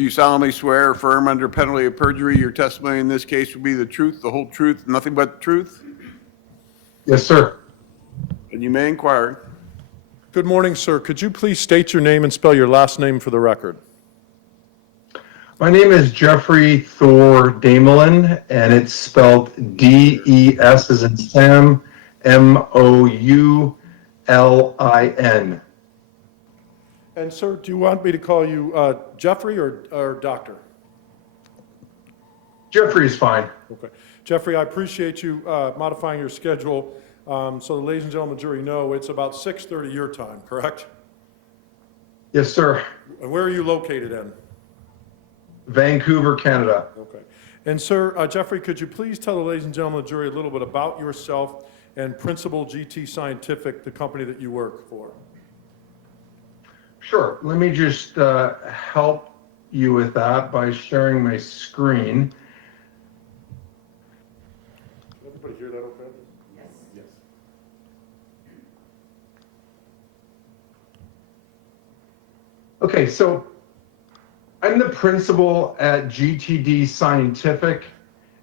Do you solemnly swear or affirm under penalty of perjury your testimony in this case will be the truth, the whole truth, and nothing but the truth? Yes, sir. And you may inquire. Good morning, sir. Could you please state your name and spell your last name for the record? My name is Geoffrey Desmoulin, and it's spelled D-E-S as in Sam, M-O-U-L-I-N. And sir, do you want me to call you Geoffrey or Doctor? Geoffrey is fine. Okay. Geoffrey, I appreciate you modifying your schedule so the ladies and gentlemen of the jury know it's about 6:30 your time, correct? Yes, sir. And where are you located in? Vancouver, Canada. Okay. And sir, Geoffrey, could you please tell the ladies and gentlemen of the jury a little bit about yourself and Principal GT Scientific, the company that you work for? Sure. Let me just help you with that by sharing my screen. Can everybody hear that okay? Yes. Yes. Okay, so I'm the principal at GTD Scientific,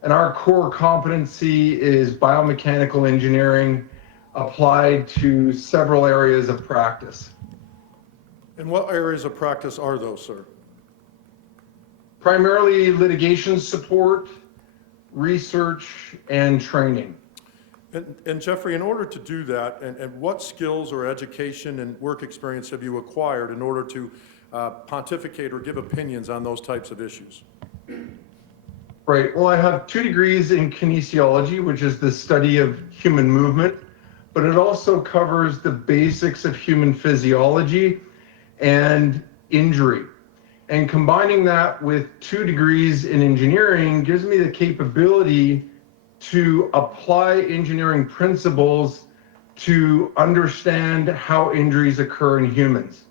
and our core competency is biomechanical engineering applied to several areas of practice. And what areas of practice are those, sir? Primarily litigation support, research, and training. And Geoffrey, in order to do that, and what skills or education and work experience have you acquired in order to pontificate or give opinions on those types of issues? Right. Well, I have 2 degrees in kinesiology, which is the study of human movement, but it also covers the basics of human physiology and injury. And combining that with 2 degrees in engineering gives me the capability to apply engineering principles to understand how injuries occur in humans.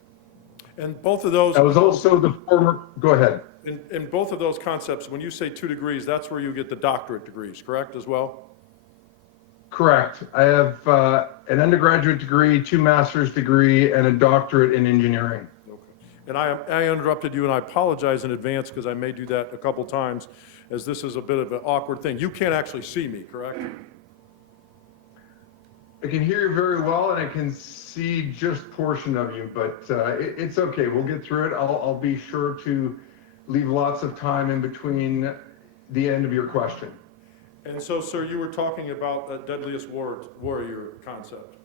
And both of those... I was also the former... Go ahead. In both of those concepts, when you say 2 degrees, that's where you get the doctorate degrees, correct, as well? Correct. I have an undergraduate degree, 2 master's degree, and a doctorate in engineering. Okay. And I interrupted you, and I apologize in advance because I may do that a couple times, as this is a bit of an awkward thing. You can't actually see me, correct? I can hear you very well, and I can see just portion of you, but it's okay. We'll get through it. I'll be sure to leave lots of time in between the end of your question. And so, sir, you were talking about the deadliest warrior concept.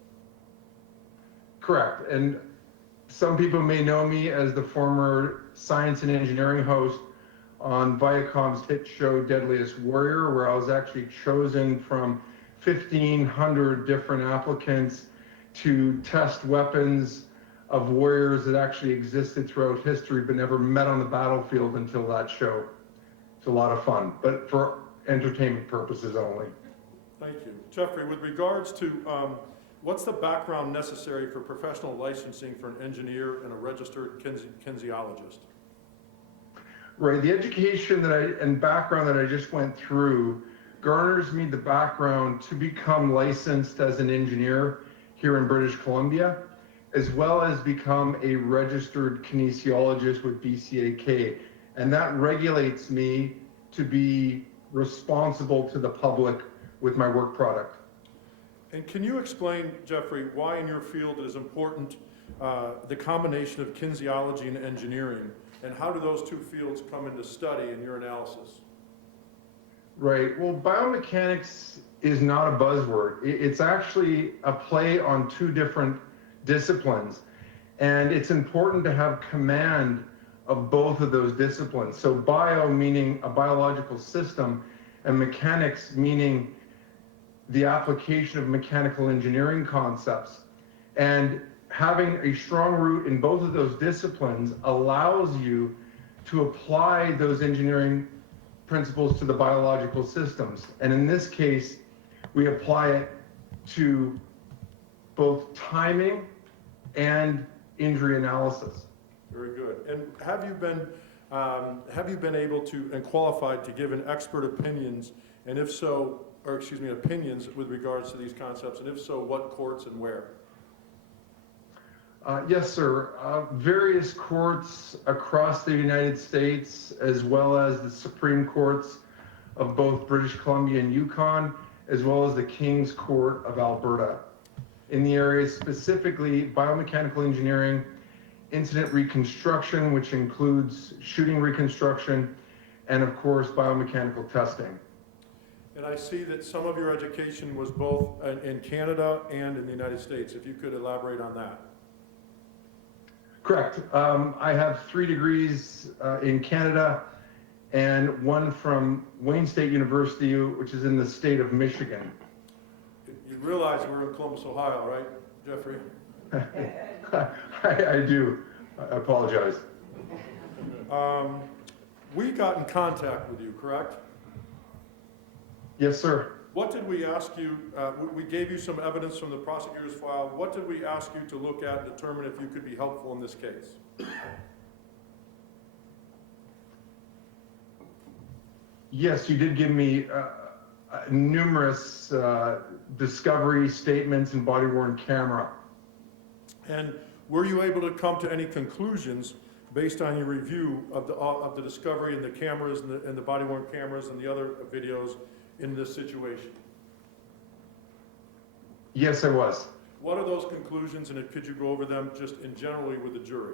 Correct. And some people may know me as the former science and engineering host on Viacom's hit show Deadliest Warrior, where I was actually chosen from 1,500 different applicants to test weapons of warriors that actually existed throughout history but never met on the battlefield until that show. It's a lot of fun, but for entertainment purposes only. Thank you. Geoffrey, with regards to what's the background necessary for professional licensing for an engineer and a registered kinesiologist? Right, the education and background that I just went through garners me the background to become licensed as an engineer here in British Columbia, as well as become a registered kinesiologist with BCAK. And that regulates me to be responsible to the public with my work product. And can you explain, Geoffrey, why in your field it is important the combination of kinesiology and engineering, and how do those 2 fields come into study in your analysis? Right. Well, biomechanics is not a buzzword. It's actually a play on 2 different disciplines. And it's important to have command of both of those disciplines. So bio meaning a biological system, and mechanics meaning the application of mechanical engineering concepts. And having a strong root in both of those disciplines allows you to apply those engineering principles to the biological systems. And in this case, we apply it to both timing and injury analysis. Very good. And have you been able to and qualified to give an expert opinions, and if so, or excuse me, opinions with regards to these concepts, and if so, what courts and where? Yes, sir. Various courts across the United States, as well as the Supreme Courts of both British Columbia and Yukon, as well as the King's Court of Alberta, in the areas specifically biomechanical engineering, incident reconstruction, which includes shooting reconstruction, and of course, biomechanical testing. And I see that some of your education was both in Canada and in the United States. If you could elaborate on that. Correct. I have 3 degrees in Canada and 1 from Wayne State University, which is in the state of Michigan. You realize we're in Columbus, Ohio, right, Geoffrey? I do. I apologize. We got in contact with you, correct? Yes, sir. What did we ask you? We gave you some evidence from the prosecutor's file. What did we ask you to look at and determine if you could be helpful in this case? Yes, you did give me numerous discovery statements and body-worn camera. And were you able to come to any conclusions based on your review of the discovery and the cameras and the body-worn cameras and the other videos in this situation? Yes, I was. What are those conclusions, and could you go over them just in generally with the jury?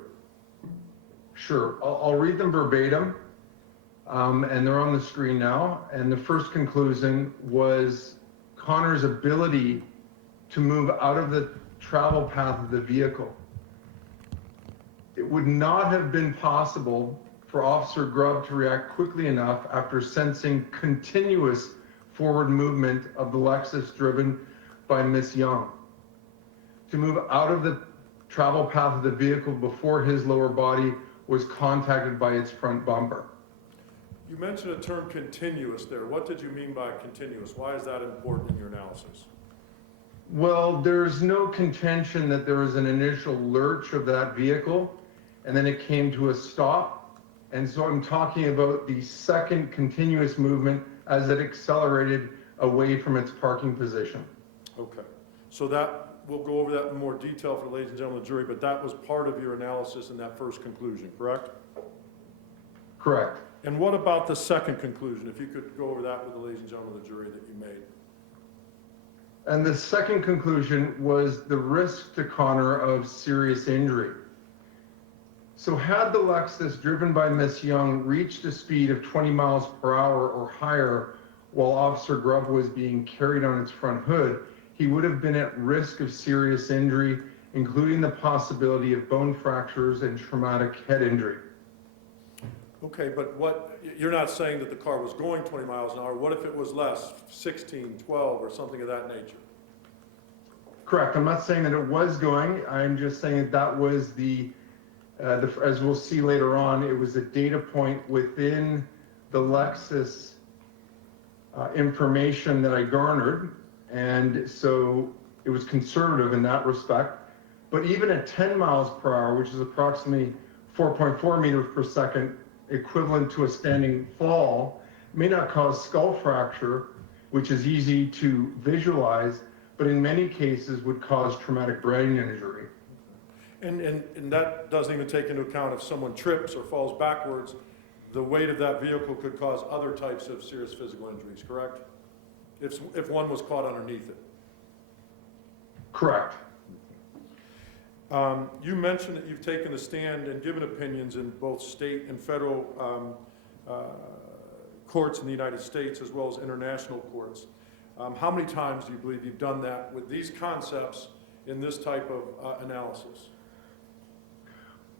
Sure. I'll read them verbatim, and they're on the screen now. And the first conclusion was Connor's ability to move out of the travel path of the vehicle. It would not have been possible for Officer Grubb to react quickly enough after sensing continuous forward movement of the Lexus driven by Miss Young to move out of the travel path of the vehicle before his lower body was contacted by its front bumper. You mentioned a term continuous there. What did you mean by continuous? Why is that important in your analysis? Well, there's no contention that there was an initial lurch of that vehicle and then it came to a stop. And so I'm talking about the second continuous movement as it accelerated away from its parking position. Okay. So that, we'll go over that in more detail for the ladies and gentlemen of the jury, but that was part of your analysis in that first conclusion, correct? Correct. And what about the second conclusion? If you could go over that with the ladies and gentlemen of the jury that you made. And the second conclusion was the risk to Connor of serious injury. So had the Lexus driven by Miss Young reached a speed of 20 miles per hour or higher while Officer Grubb was being carried on its front hood, he would have been at risk of serious injury, including the possibility of bone fractures and traumatic head injury. Okay, but what, you're not saying that the car was going 20 miles an hour. What if it was less, 16, 12, or something of that nature? Correct. I'm not saying that it was going. I'm just saying that that was as we'll see later on, it was a data point within the Lexus information that I garnered. And so it was conservative in that respect. But even at 10 miles per hour, which is approximately 4.4 meters per second, equivalent to a standing fall, may not cause skull fracture, which is easy to visualize, but in many cases would cause traumatic brain injury. And that doesn't even take into account if someone trips or falls backwards, the weight of that vehicle could cause other types of serious physical injuries, correct? If one was caught underneath it. Correct. You mentioned that you've taken a stand and given opinions in both state and federal courts in the United States as well as international courts. How many times do you believe you've done that with these concepts in this type of analysis?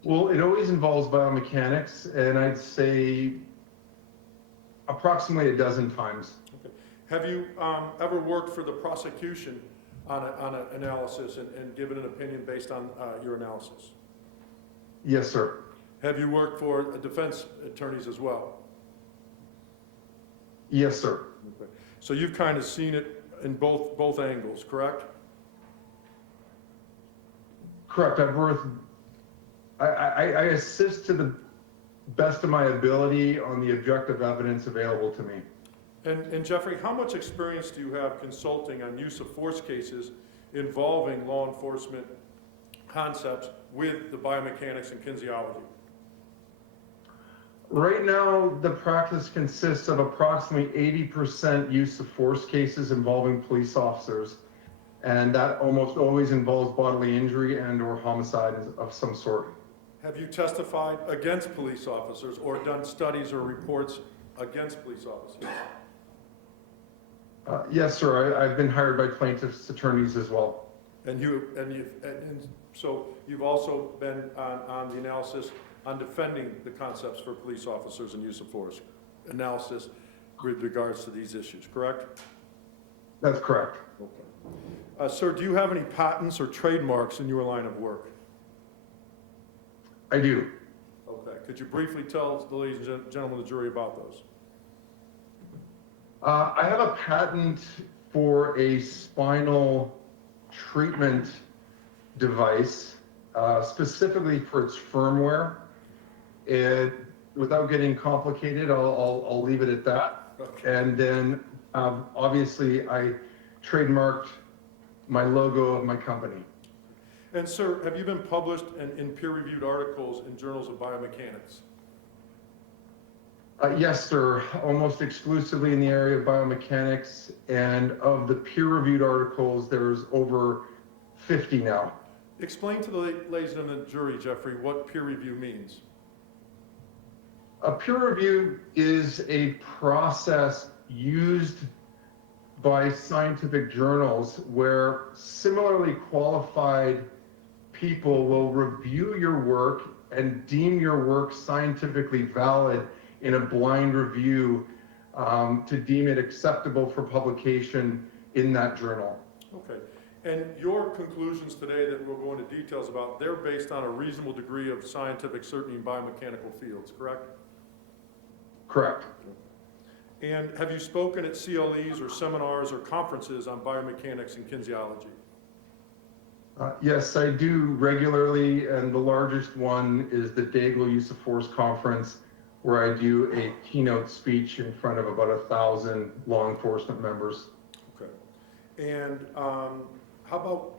Well, it always involves biomechanics, and I'd say approximately a dozen times. Okay. Have you ever worked for the prosecution on an analysis and given an opinion based on your analysis? Yes, sir. Have you worked for defense attorneys as well? Yes, sir. Okay. So you've kind of seen it in both angles, correct? Correct. I assist to the best of my ability on the objective evidence available to me. And Geoffrey, how much experience do you have consulting on use of force cases involving law enforcement concepts with the biomechanics and kinesiology? Right now, the practice consists of approximately 80% use of force cases involving police officers, and that almost always involves bodily injury and or homicide of some sort. Have you testified against police officers or done studies or reports against police officers? Yes, sir. I've been hired by plaintiffs' attorneys as well. And so you've also been on the analysis on defending the concepts for police officers and use of force analysis with regards to these issues, correct? That's correct. Okay. Sir, do you have any patents or trademarks in your line of work? I do. Okay. Could you briefly tell the ladies and gentlemen of the jury about those? I have a patent for a spinal treatment device, specifically for its firmware. Without getting complicated, I'll leave it at that. Okay. And then, obviously, I trademarked my logo of my company. And sir, have you been published in peer-reviewed articles in journals of biomechanics? Yes, sir. Almost exclusively in the area of biomechanics, and of the peer-reviewed articles, there's over 50 now. Explain to the ladies and the jury, Geoffrey, what peer review means. A peer review is a process used by scientific journals where similarly qualified people will review your work and deem your work scientifically valid in a blind review to deem it acceptable for publication in that journal. Okay. And your conclusions today that we'll go into details about, they're based on a reasonable degree of scientific certainty in biomechanical fields, correct? Correct. And have you spoken at CLEs or seminars or conferences on biomechanics and kinesiology? Yes, I do regularly, and the largest one is the Daigle Use of Force Conference, where I do a keynote speech in front of about 1,000 law enforcement members. Okay. And how about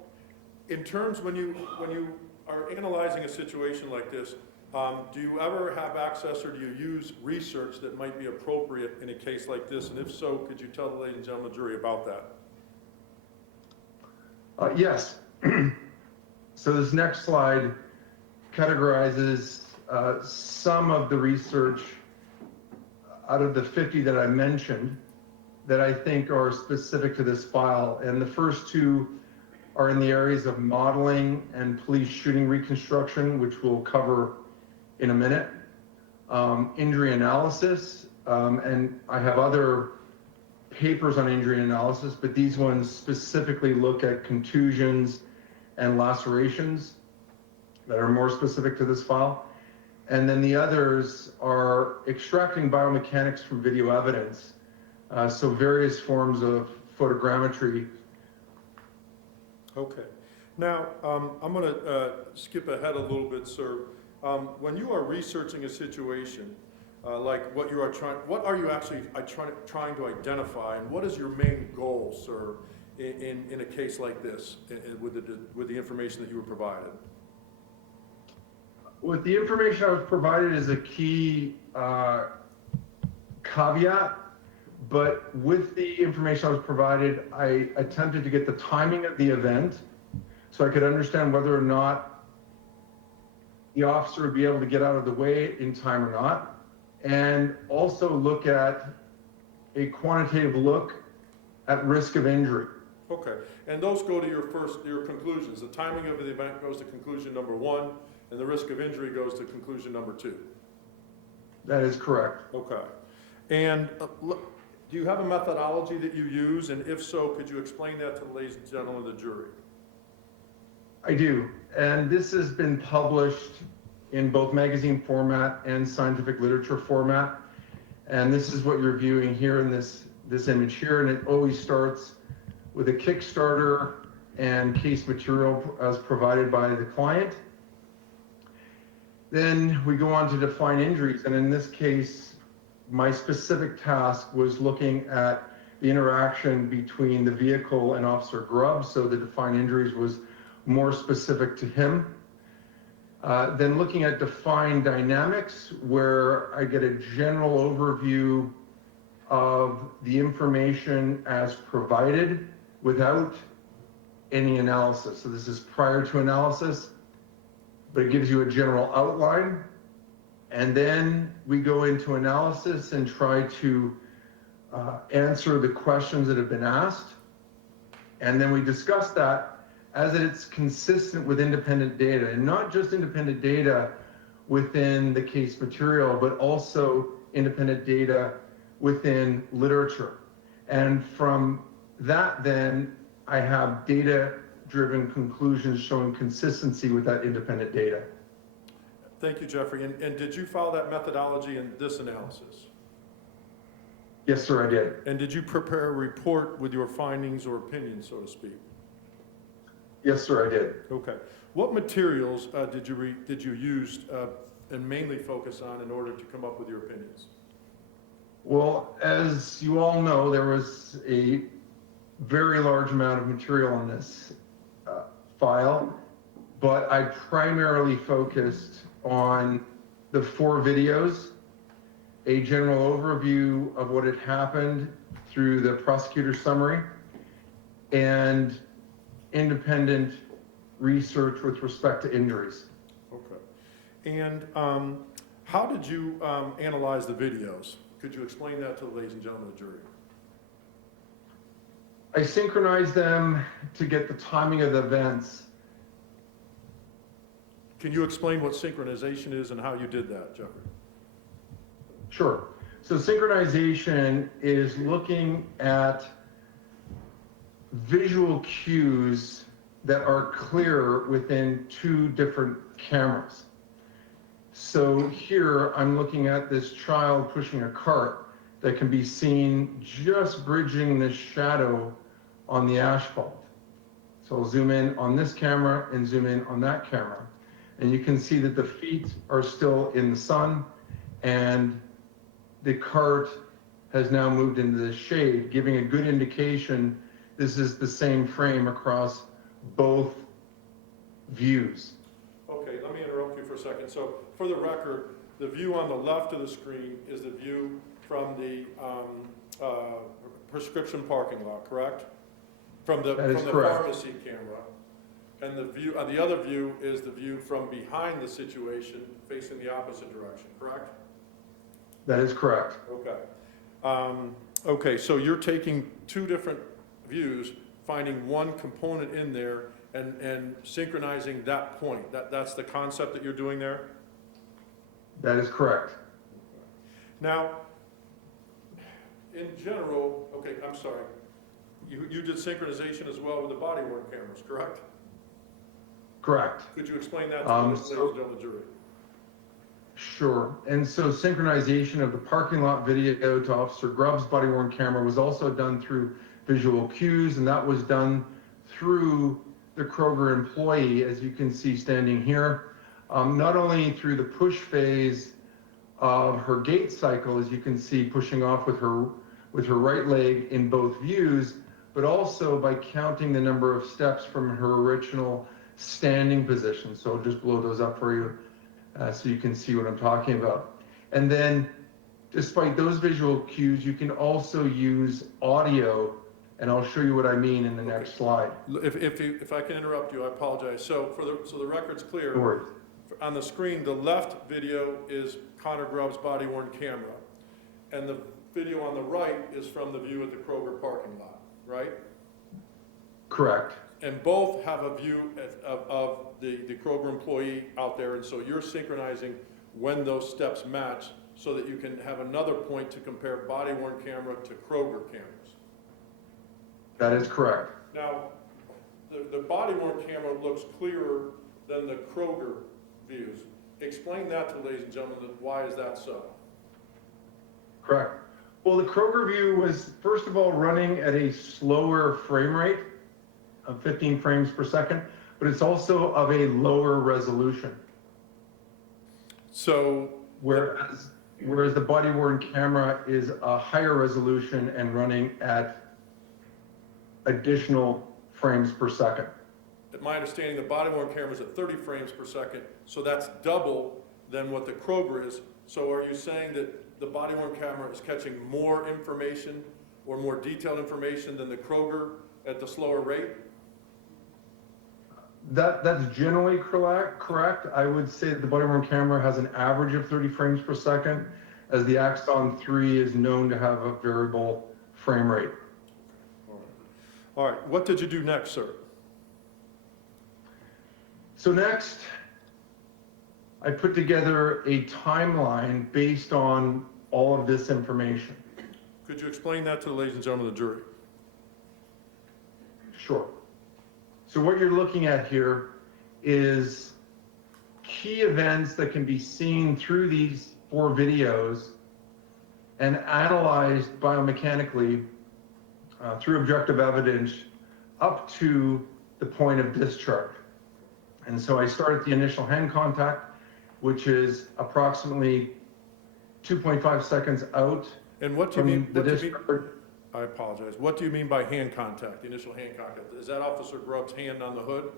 in terms when you are analyzing a situation like this, do you ever have access or do you use research that might be appropriate in a case like this? And if so, could you tell the ladies and gentlemen of the jury about that? Yes. So this next slide categorizes some of the research out of the 50 that I mentioned that I think are specific to this file. And the first two are in the areas of modeling and police shooting reconstruction, which we'll cover in a minute, injury analysis, and I have other papers on injury analysis, but these ones specifically look at contusions and lacerations that are more specific to this file. And then the others are extracting biomechanics from video evidence, so various forms of photogrammetry. Okay. Now, I'm going to skip ahead a little bit, sir. When you are researching a situation, like what are you actually trying to identify, and what is your main goal, sir, in a case like this, with the information that you were provided? With the information I was provided is a key caveat, but with the information I was provided, I attempted to get the timing of the event so I could understand whether or not the officer would be able to get out of the way in time or not, and also look at a quantitative look at risk of injury. Okay, and those go to your conclusions. The timing of the event goes to conclusion number 1, and the risk of injury goes to conclusion number 2. That is correct. Okay, and do you have a methodology that you use, and if so, could you explain that to the ladies and gentlemen of the jury? I do, and this has been published in both magazine format and scientific literature format, and this is what you're viewing here in this image here, and it always starts with a Kickstarter and case material as provided by the client. Then we go on to define injuries, and in this case, my specific task was looking at the interaction between the vehicle and Officer Grubb, so the defined injuries was more specific to him. Then looking at defined dynamics, where I get a general overview of the information as provided without any analysis. So this is prior to analysis, but it gives you a general outline. And then we go into analysis and try to answer the questions that have been asked. And then we discuss that as it's consistent with independent data, and not just independent data within the case material, but also independent data within literature. And from that, then I have data-driven conclusions showing consistency with that independent data. Thank you, Geoffrey. And did you follow that methodology in this analysis? Yes, sir, I did. And did you prepare a report with your findings or opinions, so to speak? Yes, sir, I did. Okay. What materials did you use and mainly focus on in order to come up with your opinions? Well, as you all know, there was a very large amount of material in this file, but I primarily focused on the 4 videos, a general overview of what had happened through the prosecutor's summary, and independent research with respect to injuries. Okay. And how did you analyze the videos? Could you explain that to the ladies and gentlemen of the jury? I synchronized them to get the timing of the events. Can you explain what synchronization is and how you did that, Geoffrey? Sure. So synchronization is looking at visual cues that are clear within 2 different cameras. So here I'm looking at this child pushing a cart that can be seen just bridging the shadow on the asphalt. So I'll zoom in on this camera and zoom in on that camera. And you can see that the feet are still in the sun and the cart has now moved into the shade, giving a good indication this is the same frame across both views. Okay, let me interrupt you for a second. So for the record, the view on the left of the screen is the view from the prescription parking lot, correct? From the pharmacy camera. And the view, the other view is the view from behind the situation facing the opposite direction, correct? That is correct. Okay. Okay, so you're taking 2 different views, finding one component in there and synchronizing that point. That's the concept that you're doing there? That is correct. Now, in general, okay, I'm sorry. You did synchronization as well with the body-worn cameras, correct? Correct. Could you explain that to the ladies and gentlemen of the jury? Sure. And so synchronization of the parking lot video to Officer Grubb's body-worn camera was also done through visual cues, and that was done through the Kroger employee, as you can see standing here, not only through the push phase of her gait cycle, as you can see pushing off with her right leg in both views, but also by counting the number of steps from her original standing position. So I'll just blow those up for you so you can see what I'm talking about. And then despite those visual cues, you can also use audio, and I'll show you what I mean in the next slide. If I can interrupt you, I apologize. So the record's clear. No worries. On the screen, the left video is Connor Grubb's body-worn camera, and the video on the right is from the view at the Kroger parking lot, right? Correct. And both have a view of the Kroger employee out there, and so you're synchronizing when those steps match so that you can have another point to compare body-worn camera to Kroger cameras. That is correct. Now, the body-worn camera looks clearer than the Kroger views. Explain that to ladies and gentlemen, why is that so? Correct. Well, the Kroger view was, first of all, running at a slower frame rate of 15 frames per second, but it's also of a lower resolution. So, whereas the body-worn camera is a higher resolution and running at additional frames per second. my understanding, the body worn camera is at 30 frames per second, so that's double than what the Kroger is. So are you saying that the body worn camera is catching more information or more detailed information than the Kroger at the slower rate? That's generally correct. I would say that the body worn camera has an average of 30 frames per second, as the Axon 3 is known to have a variable frame rate. All right, what did you do next, sir? So next, I put together a timeline based on all of this information. Could you explain that to the ladies and gentlemen of the jury? Sure. So what you're looking at here is key events that can be seen through these 4 videos and analyzed biomechanically through objective evidence up to the point of discharge. And so I start at the initial hand contact, which is approximately 2.5 seconds out. And what do you mean? The discharge. I apologize. What do you mean by hand contact, the initial hand contact? Is that Officer Grubb's hand on the hood?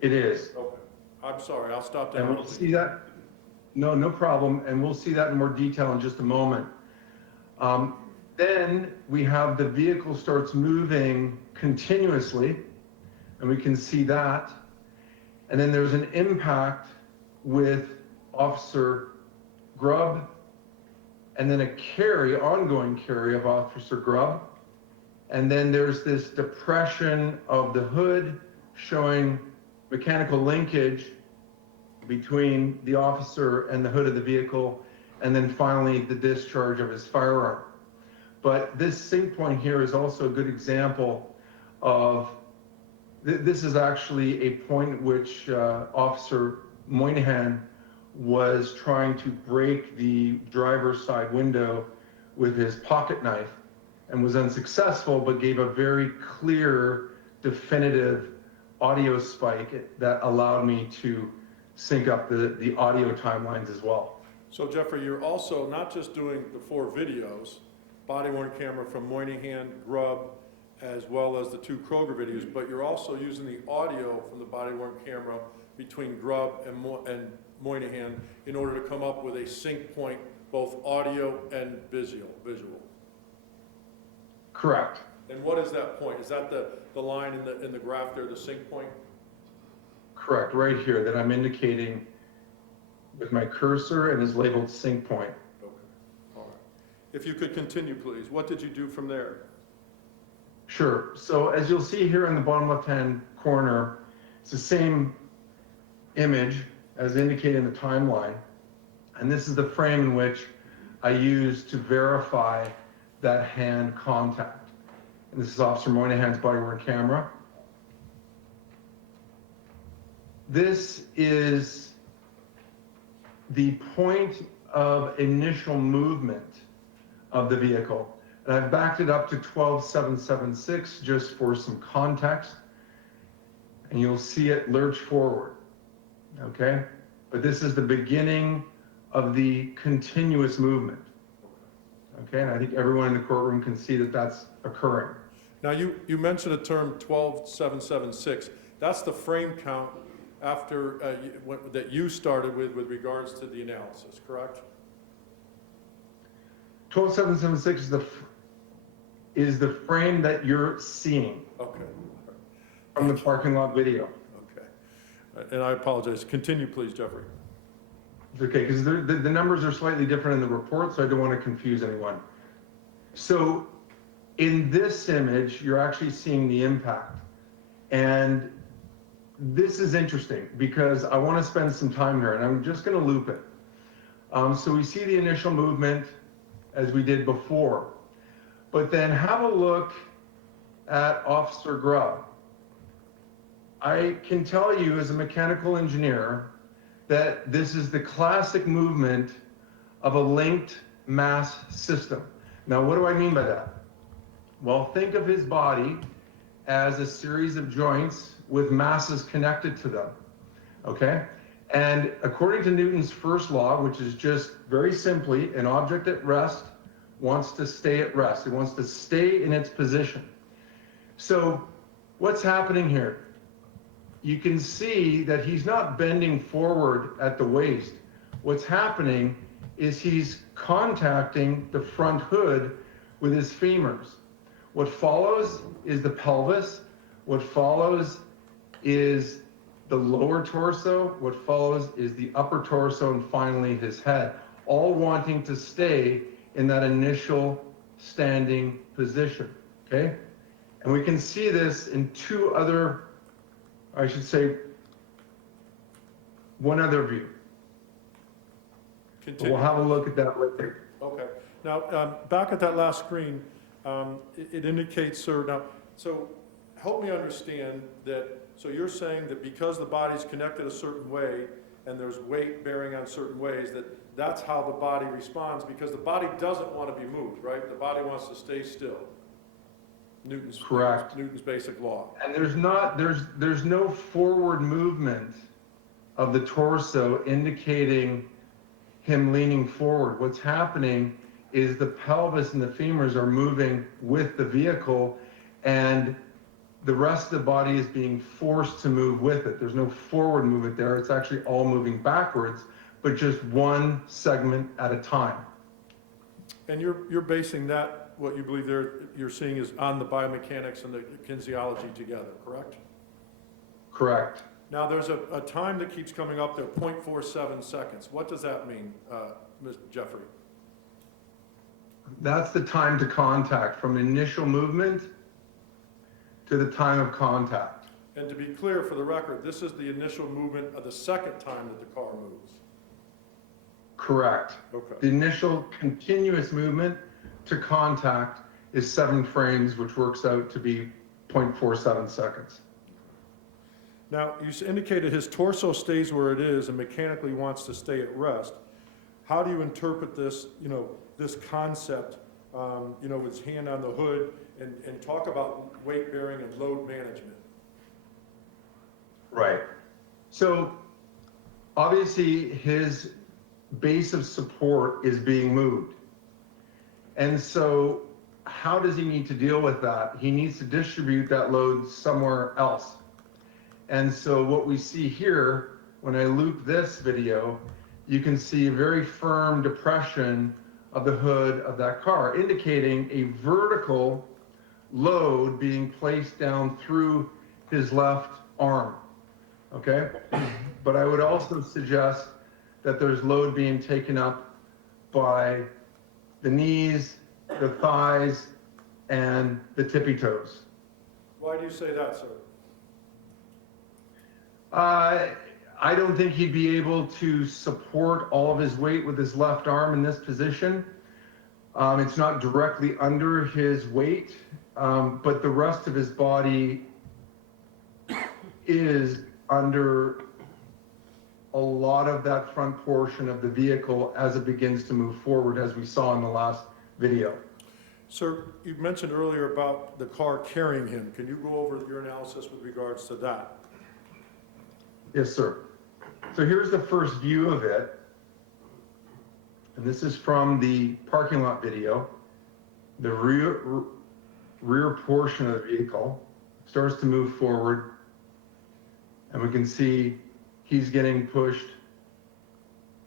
It is. Okay. I'm sorry, I'll stop there. And we'll see that. No problem. And we'll see that in more detail in just a moment. Then we have the vehicle starts moving continuously, and we can see that. And then there's an impact with Officer Grubb, and then a ongoing carry of Officer Grubb. And then there's this depression of the hood showing mechanical linkage between the officer and the hood of the vehicle, and then finally the discharge of his firearm. But this sync point here is also a good example of, this is actually a point at which Officer Moynihan was trying to break the driver's side window with his pocket knife and was unsuccessful, but gave a very clear, definitive audio spike that allowed me to sync up the audio timelines as well. So Geoffrey, you're also not just doing the 4 videos, body worn camera from Moynihan, Grubb, as well as the 2 Kroger videos, but you're also using the audio from the body worn camera between Grubb and Moynihan in order to come up with a sync point, both audio and visual. Correct. And what is that point? Is that the line in the graph there, the sync point? Correct, right here that I'm indicating with my cursor and is labeled sync point. Okay, all right. If you could continue, please. What did you do from there? Sure. So as you'll see here in the bottom left-hand corner, it's the same image as indicated in the timeline. And this is the frame in which I use to verify that hand contact. And this is Officer Moynihan's body-worn camera. This is the point of initial movement of the vehicle. And I've backed it up to 12.776 just for some context. And you'll see it lurch forward, okay? But this is the beginning of the continuous movement, okay? And I think everyone in the courtroom can see that that's occurring. Now, you mentioned the term 12.776. That's the frame count after that you started with regards to the analysis, correct? 12.776 is the frame that you're seeing. Okay. From the parking lot video. Okay. And I apologize. Continue, please, Geoffrey. It's okay, because the numbers are slightly different in the report, so I don't want to confuse anyone. So in this image, you're actually seeing the impact. And this is interesting because I want to spend some time here, and I'm just going to loop it. So we see the initial movement as we did before, but then have a look at Officer Grubb. I can tell you as a mechanical engineer that this is the classic movement of a linked mass system. Now, what do I mean by that? Well, think of his body as a series of joints with masses connected to them, okay? And according to Newton's first law, which is just very simply, an object at rest wants to stay at rest. It wants to stay in its position. So what's happening here? you can see that he's not bending forward at the waist. What's happening is he's contacting the front hood with his femurs. What follows is the pelvis. What follows is the lower torso. What follows is the upper torso, and finally his head, all wanting to stay in that initial standing position, okay? And we can see this in two other, I should say, one other view. Continue. We'll have a look at that later. Okay. Now, back at that last screen, it indicates, sir, now, so help me understand that, so you're saying that because the body's connected a certain way and there's weight bearing on certain ways, that's how the body responds, because the body doesn't want to be moved, right? The body wants to stay still. Correct. Newton's basic law. And there's no forward movement of the torso indicating him leaning forward. What's happening is the pelvis and the femurs are moving with the vehicle, and the rest of the body is being forced to move with it. There's no forward movement there. It's actually all moving backwards, but just one segment at a time. And you're basing that, what you believe you're seeing is on the biomechanics and the kinesiology together, correct? Correct. Now, there's a time that keeps coming up there, 0.47 seconds. What does that mean, Mr. Geoffrey? That's the time to contact, from initial movement to the time of contact. And to be clear, for the record, this is the initial movement of the second time that the car moves. Correct. Okay. The initial continuous movement to contact is 7 frames, which works out to be 0.47 seconds. Now, you indicated his torso stays where it is and mechanically wants to stay at rest. How do you interpret this, this concept, with his hand on the hood, and talk about weight bearing and load management? Right. So obviously his base of support is being moved. And so how does he need to deal with that? He needs to distribute that load somewhere else. And so what we see here, when I loop this video, you can see a very firm depression of the hood of that car, indicating a vertical load being placed down through his left arm, okay? But I would also suggest that there's load being taken up by the knees, the thighs, and the tippy toes. Why do you say that, sir? I don't think he'd be able to support all of his weight with his left arm in this position. It's not directly under his weight, but the rest of his body is under a lot of that front portion of the vehicle as it begins to move forward, as we saw in the last video. Sir, you mentioned earlier about the car carrying him. Can you go over your analysis with regards to that? Yes, sir. So here's the first view of it. And this is from the parking lot video. The rear portion of the vehicle starts to move forward. And we can see he's getting pushed.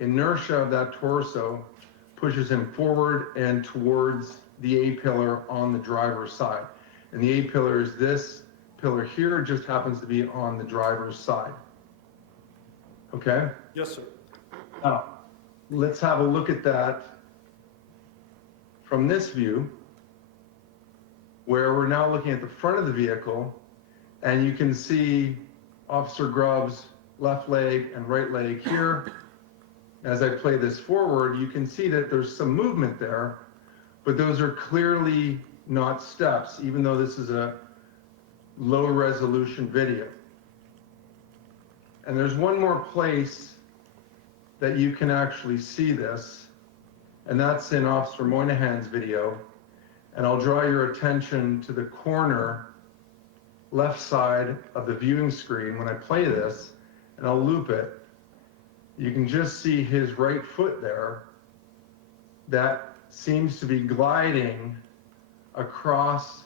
Inertia of that torso pushes him forward and towards the A-pillar on the driver's side. And the A-pillar is this pillar here, just happens to be on the driver's side. Okay? Yes, sir. Now, let's have a look at that from this view, where we're now looking at the front of the vehicle, and you can see Officer Grubb's left leg and right leg here. As I play this forward, you can see that there's some movement there, but those are clearly not steps, even though this is a low resolution video. And there's one more place that you can actually see this, and that's in Officer Moynihan's video. And I'll draw your attention to the corner left side of the viewing screen when I play this, and I'll loop it. You can just see his right foot there that seems to be gliding across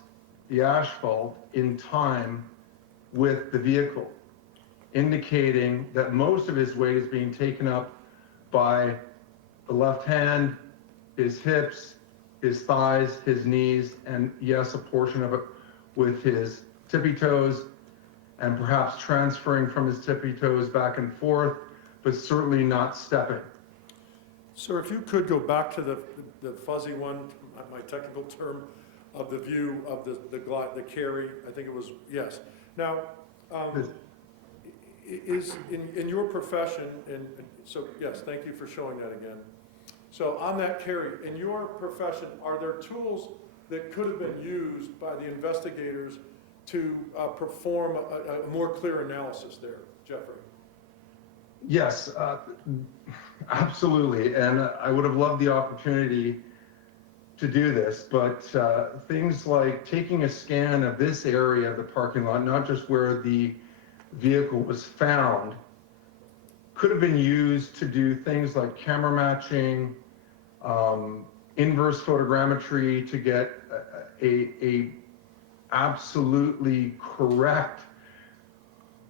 the asphalt in time with the vehicle. indicating that most of his weight is being taken up by the left hand, his hips, his thighs, his knees, and yes, a portion of it with his tippy toes, and perhaps transferring from his tippy toes back and forth, but certainly not stepping. Sir, if you could go back to the fuzzy one, my technical term, of the view of the carry, I think it was, yes. Now, is in your profession, and so yes, thank you for showing that again. So on that carry, in your profession, are there tools that could have been used by the investigators to perform a more clear analysis there, Geoffrey? Yes, absolutely. And I would have loved the opportunity to do this, but things like taking a scan of this area of the parking lot, not just where the vehicle was found, could have been used to do things like camera matching, inverse photogrammetry to get a absolutely correct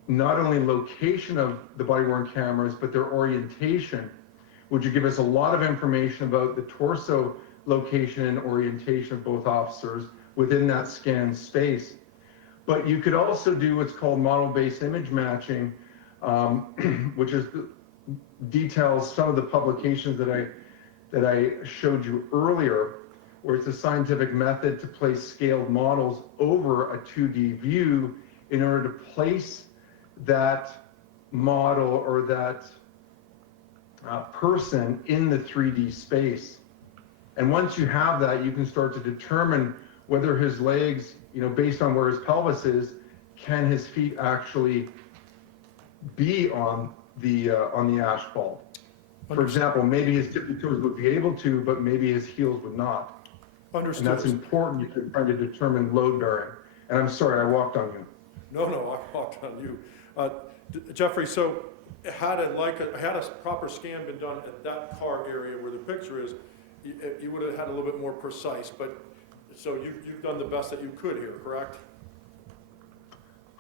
not only location of the body-worn cameras, but their orientation, which would give us a lot of information about the torso location and orientation of both officers within that scanned space. But you could also do what's called model-based image matching, which is details some of the publications that I showed you earlier, where it's a scientific method to place scaled models over a 2D view in order to place that model or that person in the 3D space. And once you have that, you can start to determine whether his legs, based on where his pelvis is, can his feet actually be on the asphalt. For example, maybe his tippy toes would be able to, but maybe his heels would not. Understood. And that's important if you're trying to determine load bearing. And I'm sorry, I walked on you. No, I walked on you. Geoffrey, so had a proper scan been done at that car area where the picture is, you would have had a little bit more precise, but so you've done the best that you could here, correct?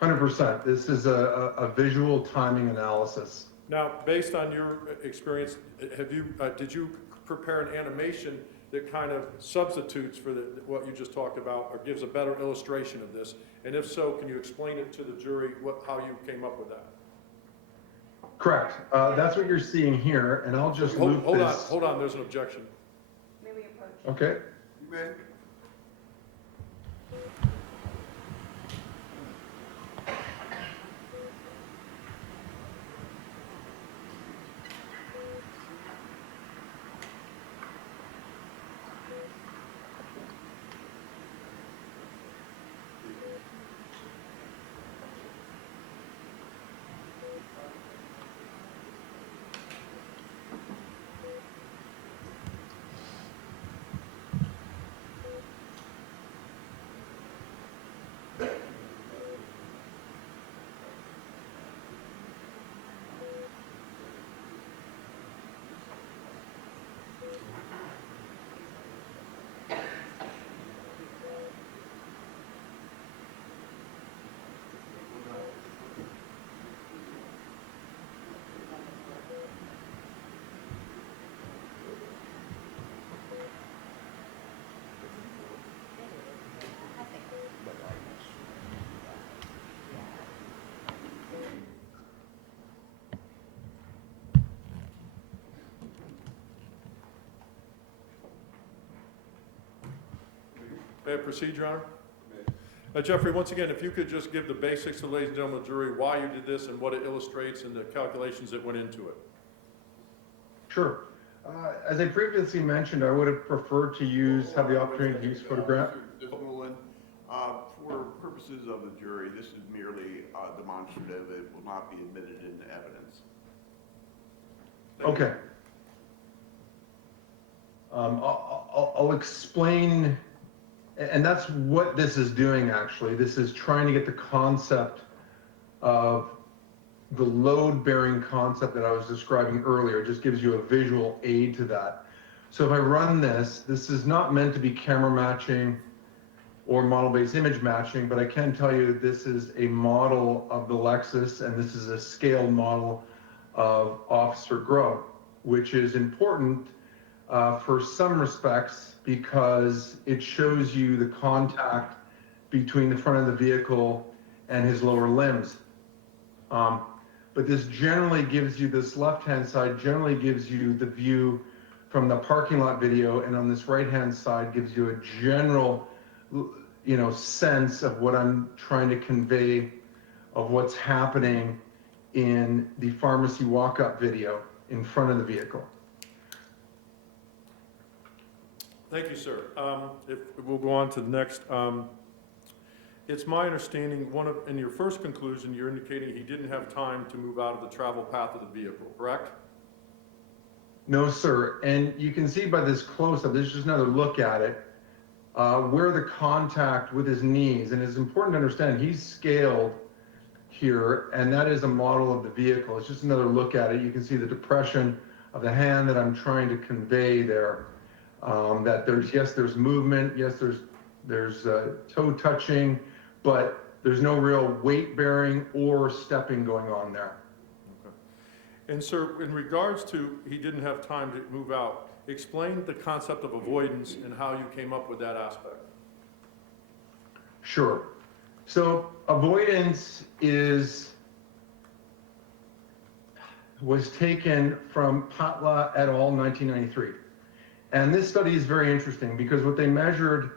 100%. This is a visual timing analysis. Now, based on your experience, did you prepare an animation that kind of substitutes for what you just talked about, or gives a better illustration of this? And if so, can you explain it to the jury how you came up with that? Correct. That's what you're seeing here, and I'll just loop this. Hold on, there's an objection. May we approach? Okay. You may. May I proceed, Your Honor? Geoffrey, once again, if you could just give the basics to the ladies and gentlemen of the jury, why you did this and what it illustrates and the calculations that went into it. Sure. As I previously mentioned, I would have preferred to have the opportunity to use photograph. Mr. Desmoulin, for purposes of the jury, this is merely demonstrative. It will not be admitted into evidence. Okay. I'll explain, and that's what this is doing actually. This is trying to get the concept of the load-bearing concept that I was describing earlier. It just gives you a visual aid to that. So if I run this is not meant to be camera matching or model-based image matching, but I can tell you this is a model of the Lexus, and this is a scaled model of Officer Grubb, which is important for some respects because it shows you the contact between the front of the vehicle and his lower limbs. But this generally gives you, this left-hand side generally gives you the view from the parking lot video, and on this right-hand side gives you a general, sense of what I'm trying to convey of what's happening in the pharmacy walk-up video in front of the vehicle. Thank you, sir. If we'll go on to the next. It's my understanding, in your first conclusion, you're indicating he didn't have time to move out of the travel path of the vehicle, correct? No, sir. And you can see by this close-up, this is just another look at it, where the contact with his knees, and it's important to understand he's scaled here, and that is a model of the vehicle. It's just another look at it. You can see the depression of the hand that I'm trying to convey there. That there's movement, yes, there's toe touching, but there's no real weight bearing or stepping going on there. Okay. And sir, in regards to he didn't have time to move out, explain the concept of avoidance and how you came up with that aspect. Sure. So avoidance was taken from Patla et al. 1993. And this study is very interesting because what they measured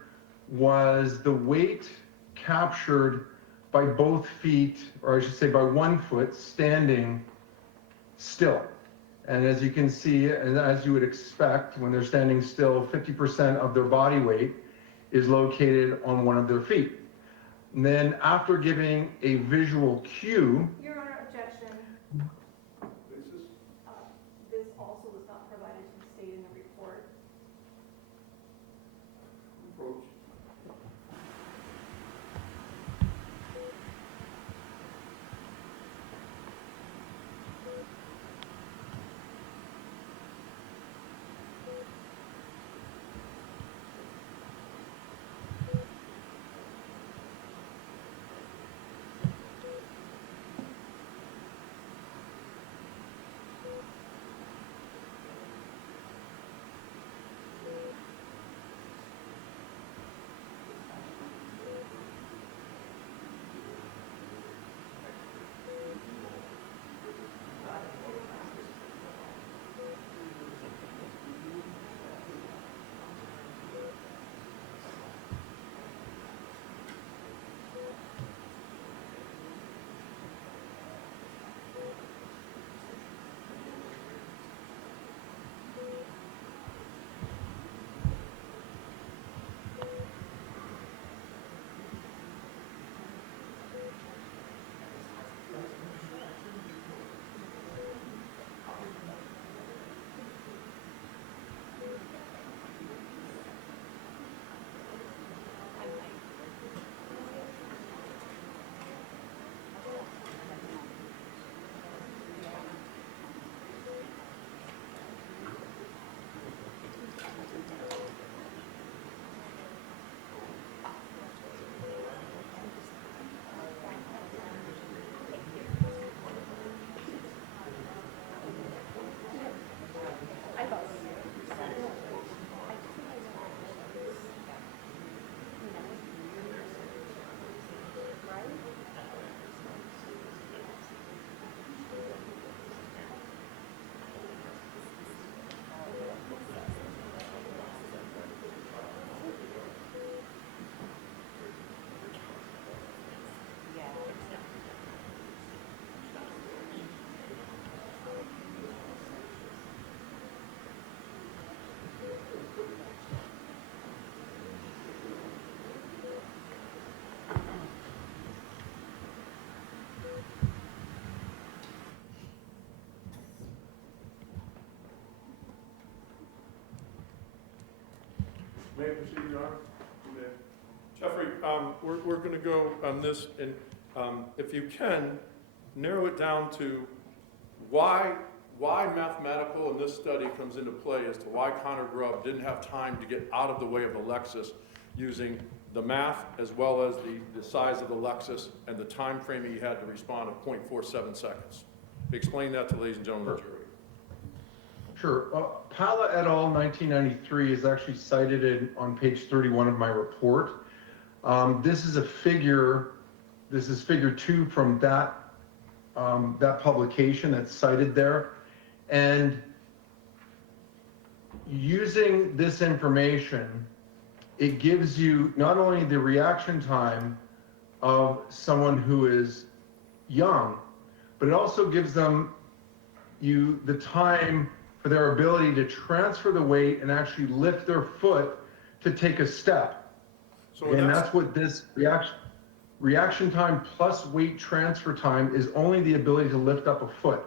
was the weight captured by both feet, or I should say by one foot, standing still. And as you can see, and as you would expect, when they're standing still, 50% of their body weight is located on one of their feet. And then after giving a visual cue, Your Honor, objection. This also was not provided to the state in the report. May I proceed, Your Honor? You may. Geoffrey, we're going to go on this, and if you can, narrow it down to why mathematical in this study comes into play as to why Connor Grubb didn't have time to get out of the way of the Lexus. using the math as well as the size of the Lexus and the time frame he had to respond of 0.47 seconds. Explain that to ladies and gentlemen of the jury. Sure. Pala et al. 1993 is actually cited on page 31 of my report. This is a figure. This is figure 2 from that publication that's cited there, and using this information, it gives you not only the reaction time of someone who is young, but it also gives you the time for their ability to transfer the weight and actually lift their foot to take a step. So And that's what this reaction time plus weight transfer time is, only the ability to lift up a foot.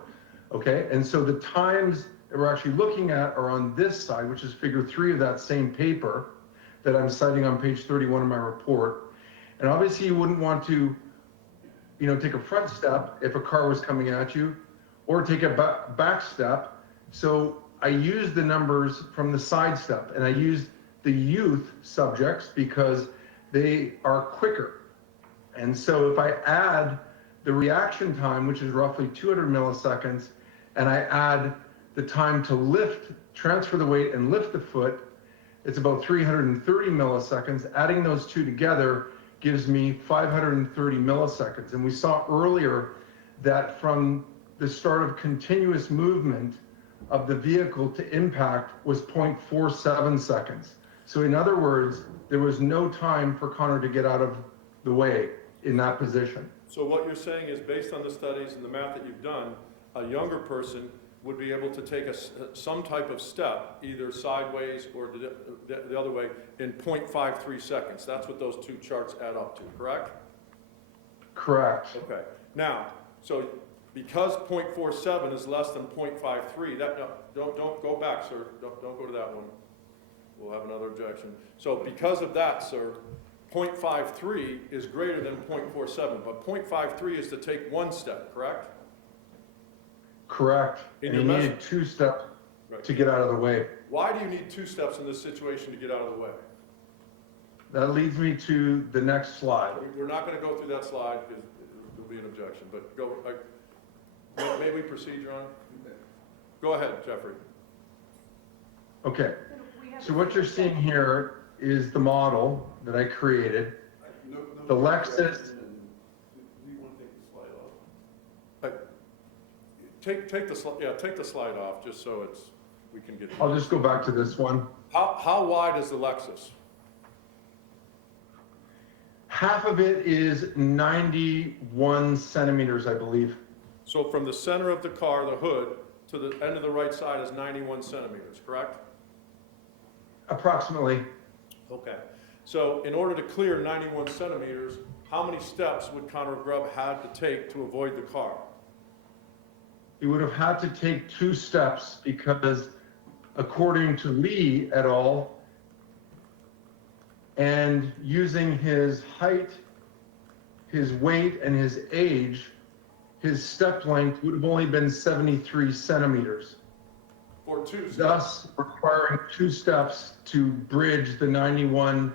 Okay, and so the times that we're actually looking at are on this side, which is figure 3 of that same paper that I'm citing on page 31 of my report. And obviously you wouldn't want to, take a front step if a car was coming at you, or take a back step. So I used the numbers from the side step, and I used the youth subjects because they are quicker. And so if I add the reaction time, which is roughly 200 milliseconds, and I add the time to transfer the weight and lift the foot, it's about 330 milliseconds. Adding those two together gives me 530 milliseconds. And we saw earlier that from the start of continuous movement of the vehicle to impact was 0.47 seconds. So in other words, there was no time for Connor to get out of the way in that position. So what you're saying is, based on the studies and the math that you've done, a younger person would be able to take some type of step, either sideways or the other way, in 0.53 seconds. That's what those two charts add up to, correct? Correct. Okay. Now, so because 0.47 is less than 0.53, don't go back, sir. Don't go to that one. We'll have another objection. So because of that, sir, 0.53 is greater than 0.47, but 0.53 is to take one step, correct? Correct. In And you your needed 2 steps Right. to get out of the way. Why do you need 2 steps in this situation to get out of the way? That leads me to the next slide. We're not going to go through that slide because there'll be an objection, but go. May we proceed, Your Honor? Go ahead, Geoffrey. Okay. We have So what you're seeing here is the model that I created. The Lexus. Do you want to take the slide off? Take the slide. Yeah, take the slide off just so we can get. I'll just go back to this one. How wide is the Lexus? Half of it is 91 centimeters, I believe. So from the center of the car, the hood, to the end of the right side is 91 centimeters, correct? Approximately. Okay. So in order to clear 91 centimeters, how many steps would Connor Grubb had to take to avoid the car? He would have had to take 2 steps because, according to Lee et al., and using his height, his weight, and his age, his step length would have only been 73 centimeters. For 2 steps. Thus requiring 2 steps to bridge the 91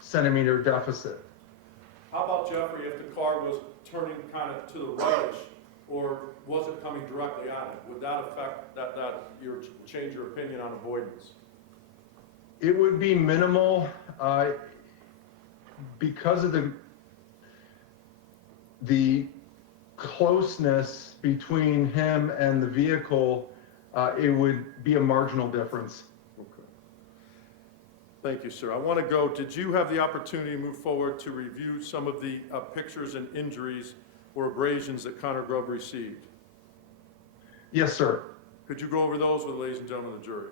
centimeter deficit. How about, Geoffrey, if the car was turning kind of to the right or wasn't coming directly at it? Would that affect change your opinion on avoidance? It would be minimal because of the closeness between him and the vehicle. It would be a marginal difference. Okay. Thank you, sir. I want to go, did you have the opportunity to move forward to review some of the pictures and injuries or abrasions that Connor Grubb received? Yes, sir. Could you go over those with the ladies and gentlemen of the jury?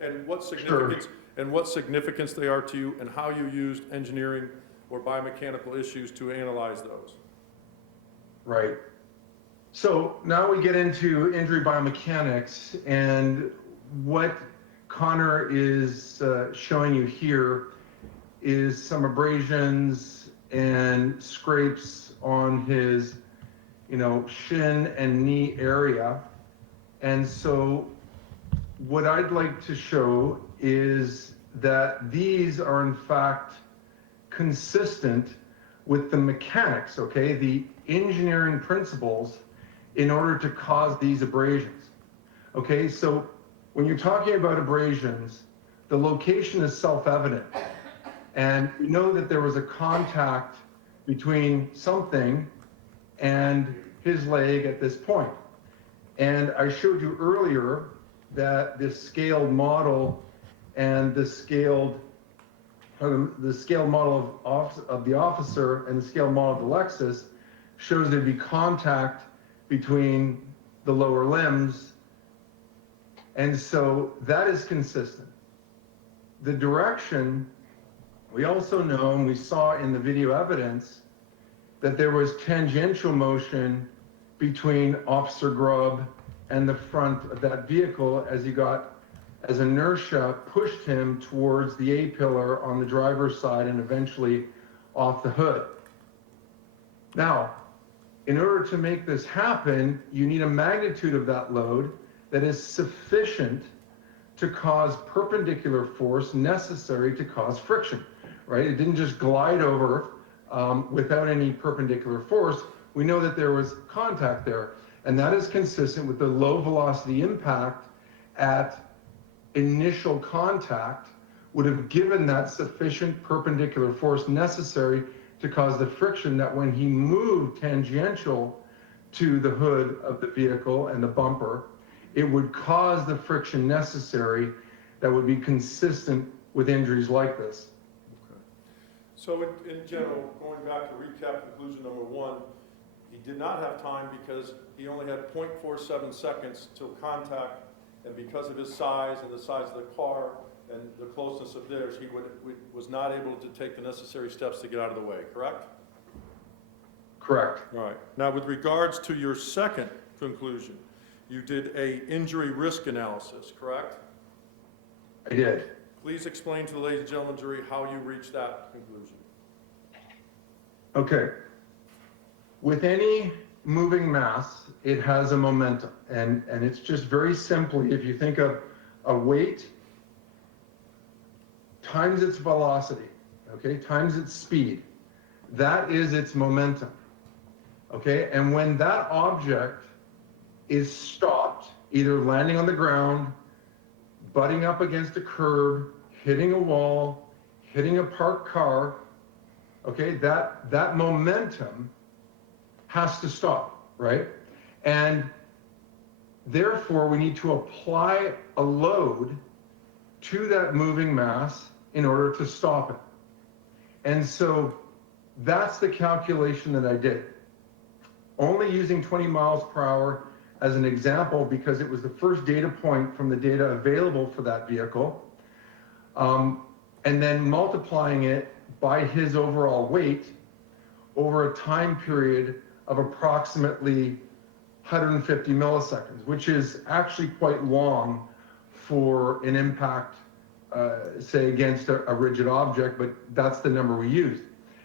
And what significance what significance they are to you, and how you used engineering or biomechanical issues to analyze those? Right. So now we get into injury biomechanics, and what Connor is showing you here is some abrasions and scrapes on his, shin and knee area. And so what I'd like to show is that these are in fact consistent with the mechanics, okay, the engineering principles in order to cause these abrasions. Okay, so when you're talking about abrasions, the location is self-evident. And we know that there was a contact between something and his leg at this point. And I showed you earlier that this scaled model and the scaled model of the officer and the scaled model of the Lexus shows there'd be contact between the lower limbs. And so that is consistent. The direction, we also know, and we saw in the video evidence, that there was tangential motion between Officer Grubb and the front of that vehicle as inertia pushed him towards the A-pillar on the driver's side and eventually off the hood. Now, in order to make this happen, you need a magnitude of that load that is sufficient to cause perpendicular force necessary to cause friction, right? It didn't just glide over without any perpendicular force. We know that there was contact there, and that is consistent with the low velocity impact at initial contact would have given that sufficient perpendicular force necessary to cause the friction that when he moved tangential to the hood of the vehicle and the bumper, it would cause the friction necessary that would be consistent with injuries like this. Okay. So in general, going back to recap conclusion number one, he did not have time because he only had 0.47 seconds till contact, and because of his size and the size of the car and the closeness of theirs, he was not able to take the necessary steps to get out of the way, correct? Correct. All right. Now, with regards to your second conclusion, you did a injury risk analysis, correct? I did. Please explain to the ladies and gentlemen jury how you reached that conclusion. Okay. With any moving mass, it has a momentum. And it's just very simply, if you think of a weight times its velocity, okay, times its speed, that is its momentum. Okay, and when that object is stopped, either landing on the ground, butting up against a curb, hitting a wall, hitting a parked car, okay, that momentum has to stop, right? And therefore, we need to apply a load to that moving mass in order to stop it. And so that's the calculation that I did. Only using 20 miles per hour as an example because it was the first data point from the data available for that vehicle, and then multiplying it by his overall weight over a time period of approximately 150 milliseconds, which is actually quite long for an impact, say against a rigid object, but that's the number we used.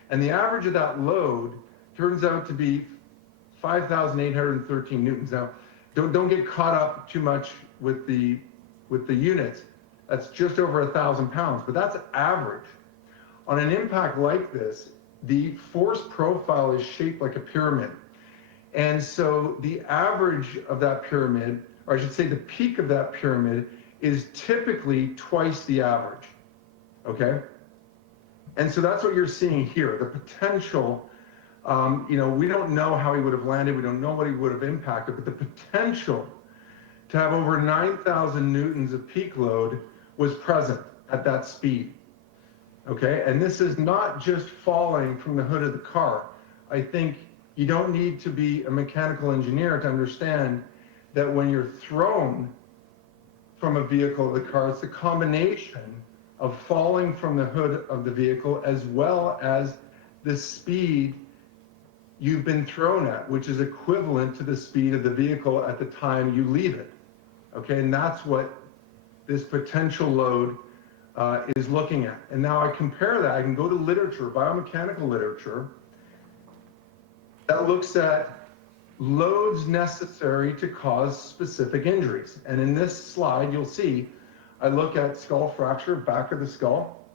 And the average of that load turns out to be 5,813 newtons. Now, don't get caught up too much with the units. That's just over 1,000 pounds, but that's average. On an impact like this, the force profile is shaped like a pyramid. And so the average of that pyramid, or I should say the peak of that pyramid, is typically twice the average, okay? And so that's what you're seeing here, the potential. We don't know how he would have landed, we don't know what he would have impacted, but the potential to have over 9,000 newtons of peak load was present at that speed, okay? And this is not just falling from the hood of the car. I think you don't need to be a mechanical engineer to understand that when you're thrown from a vehicle or the car, it's a combination of falling from the hood of the vehicle as well as the speed you've been thrown at, which is equivalent to the speed of the vehicle at the time you leave it. Okay, and that's what this potential load is looking at. And now I compare that, I can go to literature, biomechanical literature, that looks at loads necessary to cause specific injuries. And in this slide, you'll see I look at skull fracture, back of the skull,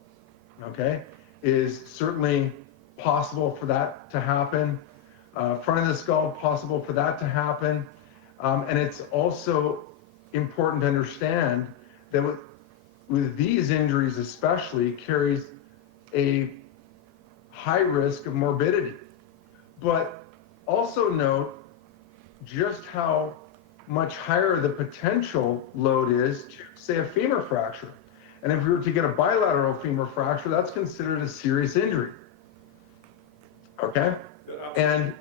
okay, is certainly possible for that to happen. Front of the skull, possible for that to happen. And it's also important to understand that with these injuries especially carries a high risk of morbidity. But also note just how much higher the potential load is to, say, a femur fracture. And if we were to get a bilateral femur fracture, that's considered a serious injury. Okay? And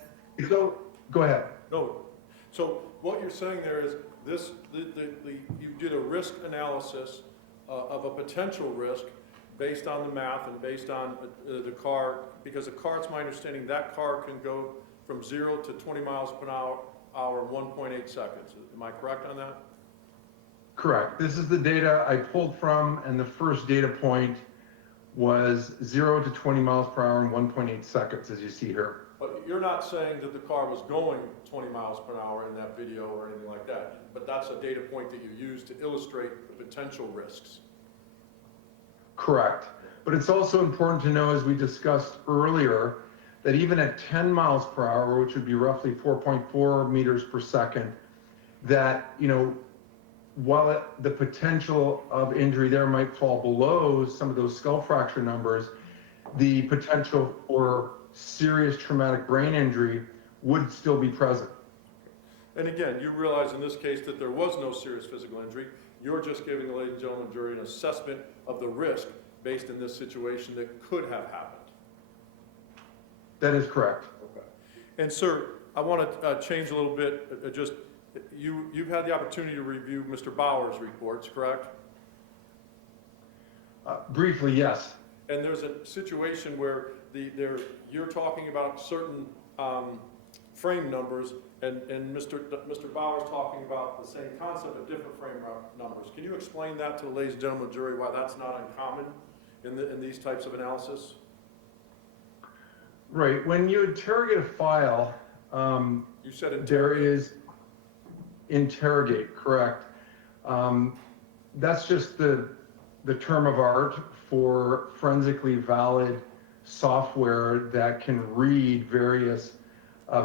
so, go ahead. No, so what you're saying there is this, you did a risk analysis of a potential risk based on the math and based on the car, because the car, it's my understanding, that car can go from 0 to 20 miles per hour in 1.8 seconds. Am I correct on that? Correct. This is the data I pulled from, and the first data point was 0 to 20 miles per hour in 1.8 seconds, as you see here. But you're not saying that the car was going 20 miles per hour in that video or anything like that, but that's a data point that you use to illustrate the potential risks. Correct. But it's also important to know, as we discussed earlier, that even at 10 miles per hour, which would be roughly 4.4 meters per second, that, while the potential of injury there might fall below some of those skull fracture numbers, the potential for serious traumatic brain injury would still be present. And again, you realize in this case that there was no serious physical injury. You're just giving the ladies and gentlemen jury an assessment of the risk based in this situation that could have happened. That is correct. Okay. And sir, I want to change a little bit. You've had the opportunity to review Mr. Bauer's reports, correct? Briefly, yes. And there's a situation where you're talking about certain frame numbers, and Mr. Bauer's talking about the same concept of different frame numbers. Can you explain that to the ladies and gentlemen jury, why that's not uncommon in these types of analysis? Right. When you interrogate a file, You said interrogate. there is interrogate, correct. That's just the term of art for forensically valid software that can read various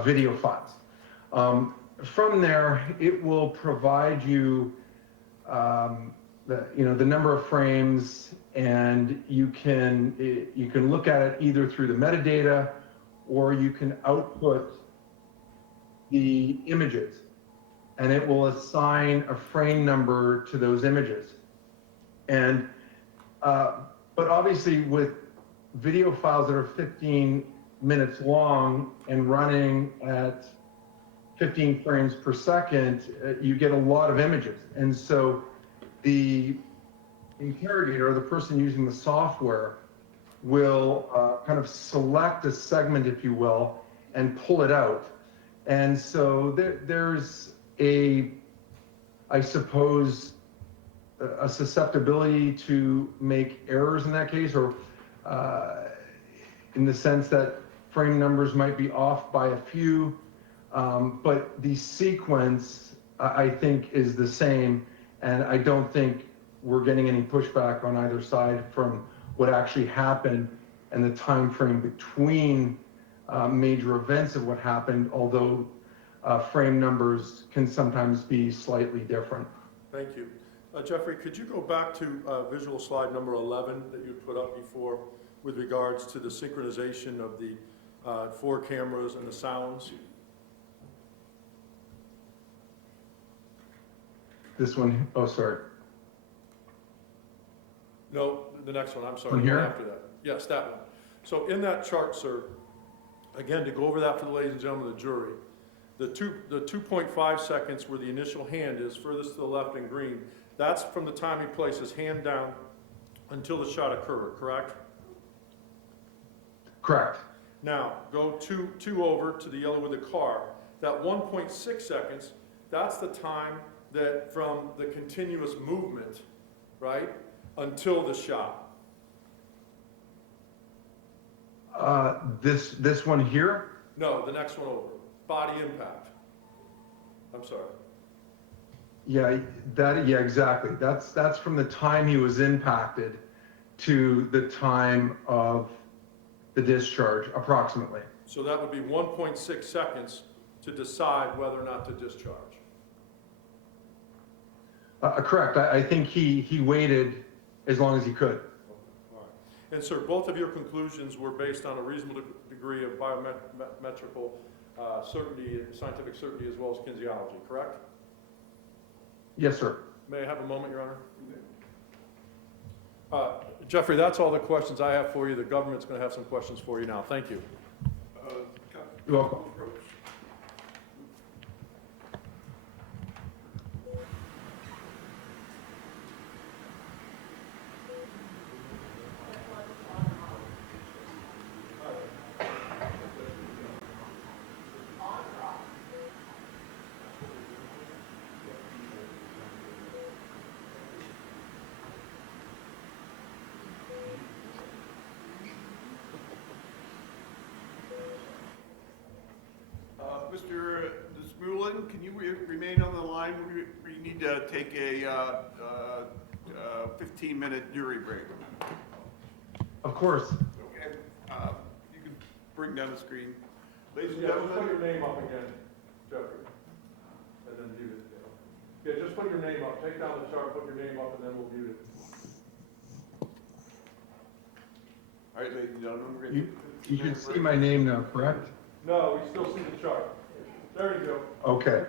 video files. From there, it will provide you the number of frames, and you can look at it either through the metadata, or you can output the images, and it will assign a frame number to those images. And but obviously, with video files that are 15 minutes long and running at 15 frames per second, you get a lot of images. And so the interrogator, or the person using the software, will kind of select a segment, if you will, and pull it out. And so there's I suppose, a susceptibility to make errors in that case, or in the sense that frame numbers might be off by a few, but the sequence, I think, is the same, and I don't think we're getting any pushback on either side from what actually happened and the time frame between major events of what happened, although frame numbers can sometimes be slightly different. Thank you. Geoffrey, could you go back to visual slide number 11 that you put up before with regards to the synchronization of the 4 cameras and the sounds? This one, oh, sorry. No, the next one, I'm sorry. From here? After that. Yes, that one. So in that chart, sir, again, to go over that for the ladies and gentlemen of the jury, the 2.5 seconds where the initial hand is furthest to the left in green, that's from the time he placed his hand down until the shot occurred, correct? Correct. Now, go two over to the yellow with the car. That 1.6 seconds, that's the time that from the continuous movement, right, until the shot. This one here? No, the next one over. Body impact. I'm sorry. Yeah, yeah, exactly. That's from the time he was impacted to the time of the discharge, approximately. So that would be 1.6 seconds to decide whether or not to discharge. Correct. I think he waited as long as he could. All right. And sir, both of your conclusions were based on a reasonable degree of biometrical certainty, scientific certainty, as well as kinesiology, correct? Yes, sir. May I have a moment, Your Honor? Geoffrey, that's all the questions I have for you. The government's going to have some questions for you now. Thank you. You're welcome. Mr. Desmoulin, can you remain on the line? We need to take a 15-minute jury break. Of course. Okay. You can bring down the screen. Ladies and Yeah, just put gentlemen. your name up again, Geoffrey, and then mute it. Yeah, just put your name up. Take down the chart, put your name up, and then we'll mute it. All right, ladies and gentlemen, we're going to You can see my name now, correct? No, we still see the chart. There you go. Okay.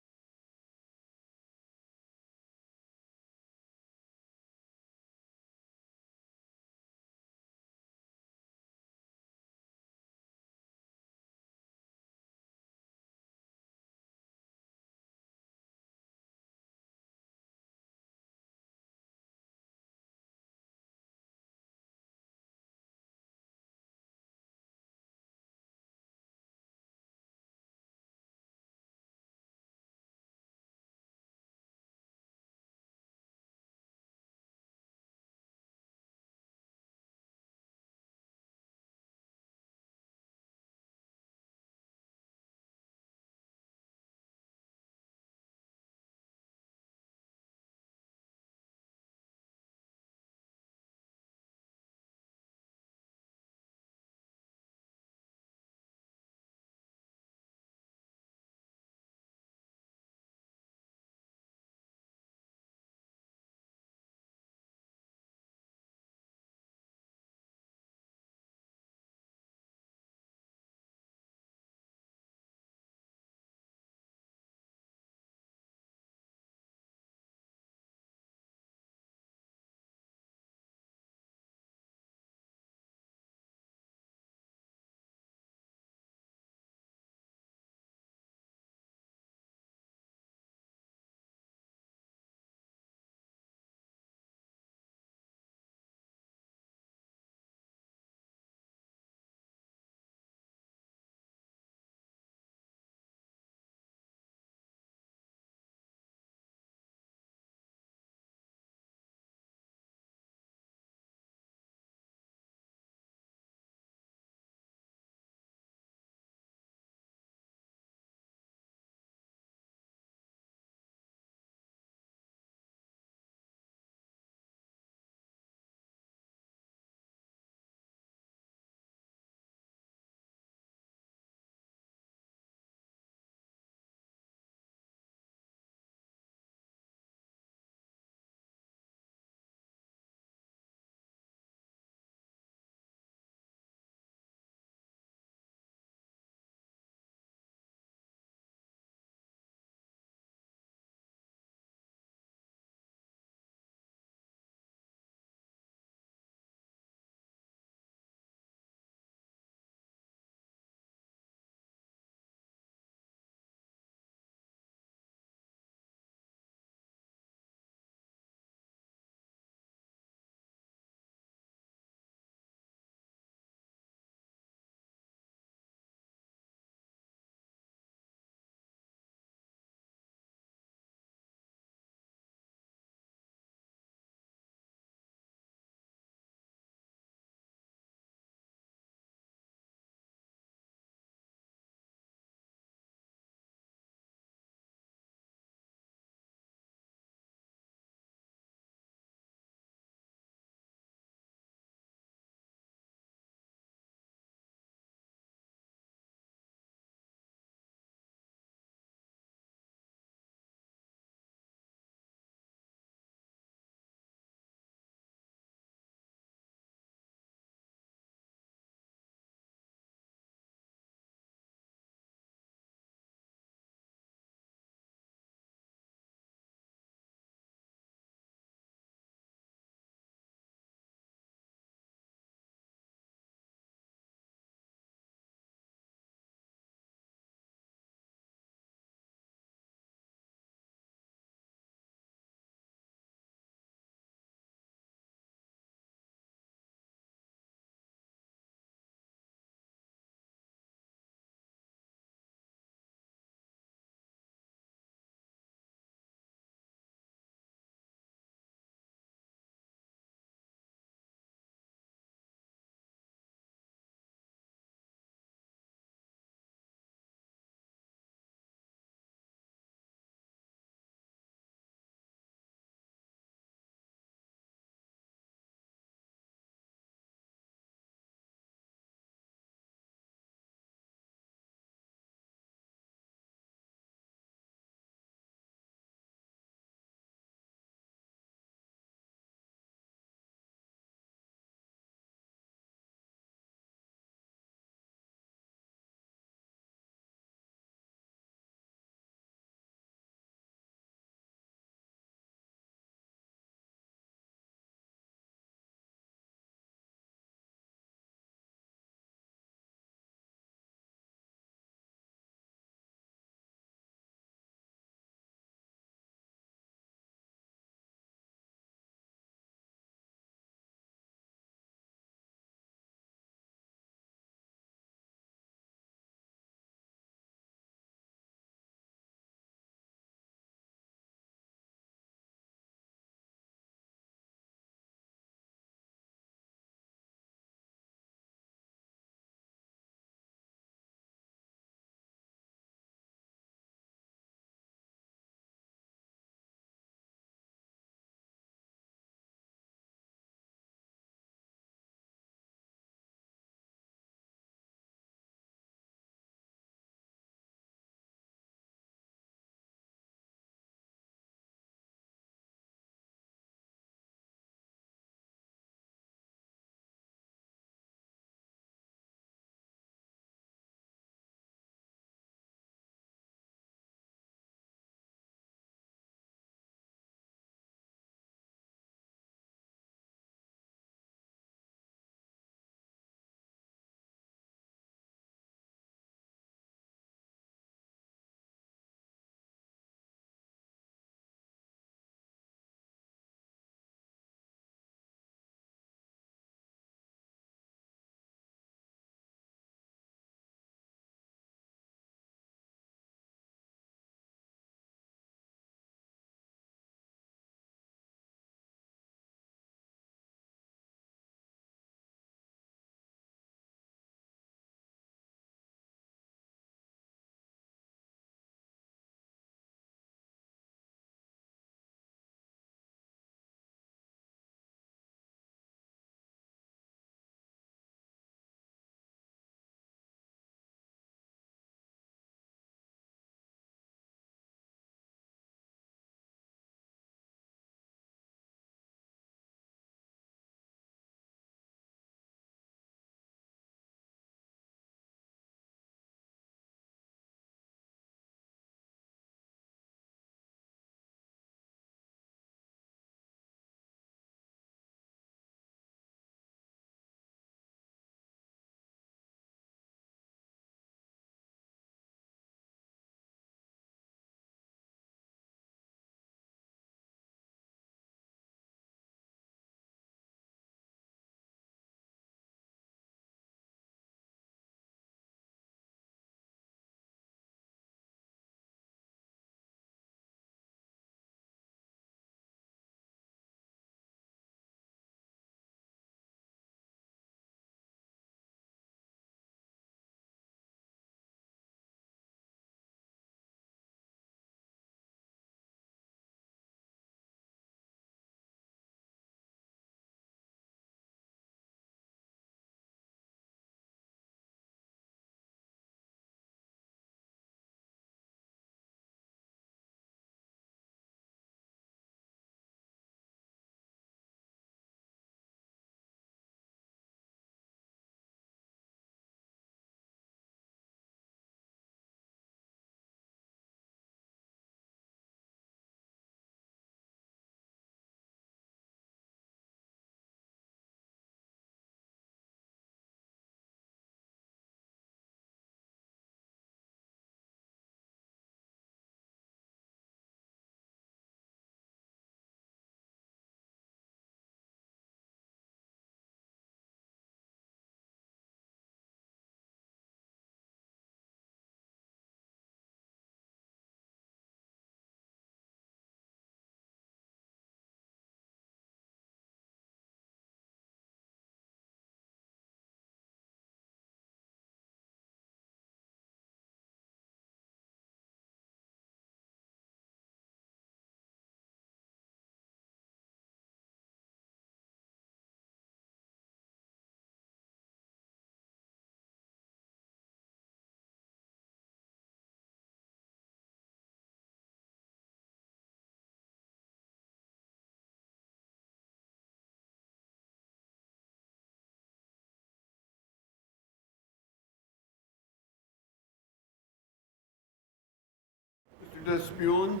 Desmoulin,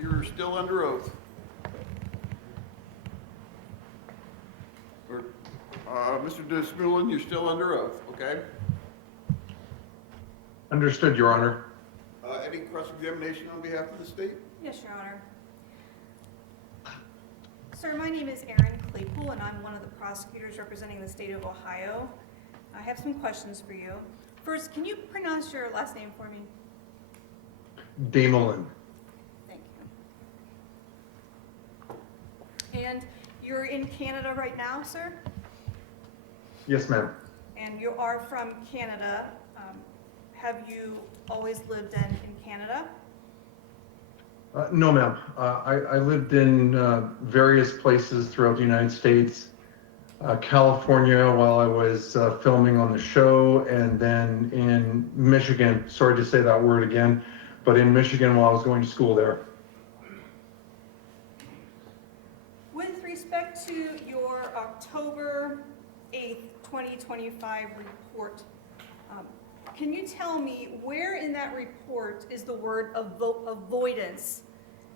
you're still under oath. Or, Mr. Desmoulin, you're still under oath, okay? Understood, Your Honor. Any cross-examination on behalf of the state? Yes, Your Honor. Sir, my name is Erin Claypool, and I'm one of the prosecutors representing the state of Ohio. I have some questions for you. First, can you pronounce your last name for me? Desmoulin. Thank you. And you're in Canada right now, sir? Yes, ma'am. And you are from Canada. Have you always lived in Canada? No, ma'am. I lived in various places throughout the United States. California while I was filming on the show, and then in Michigan, sorry to say that word again, but in Michigan while I was going to school there. With respect to your October 8th, 2025 report, can you tell me where in that report is the word avoidance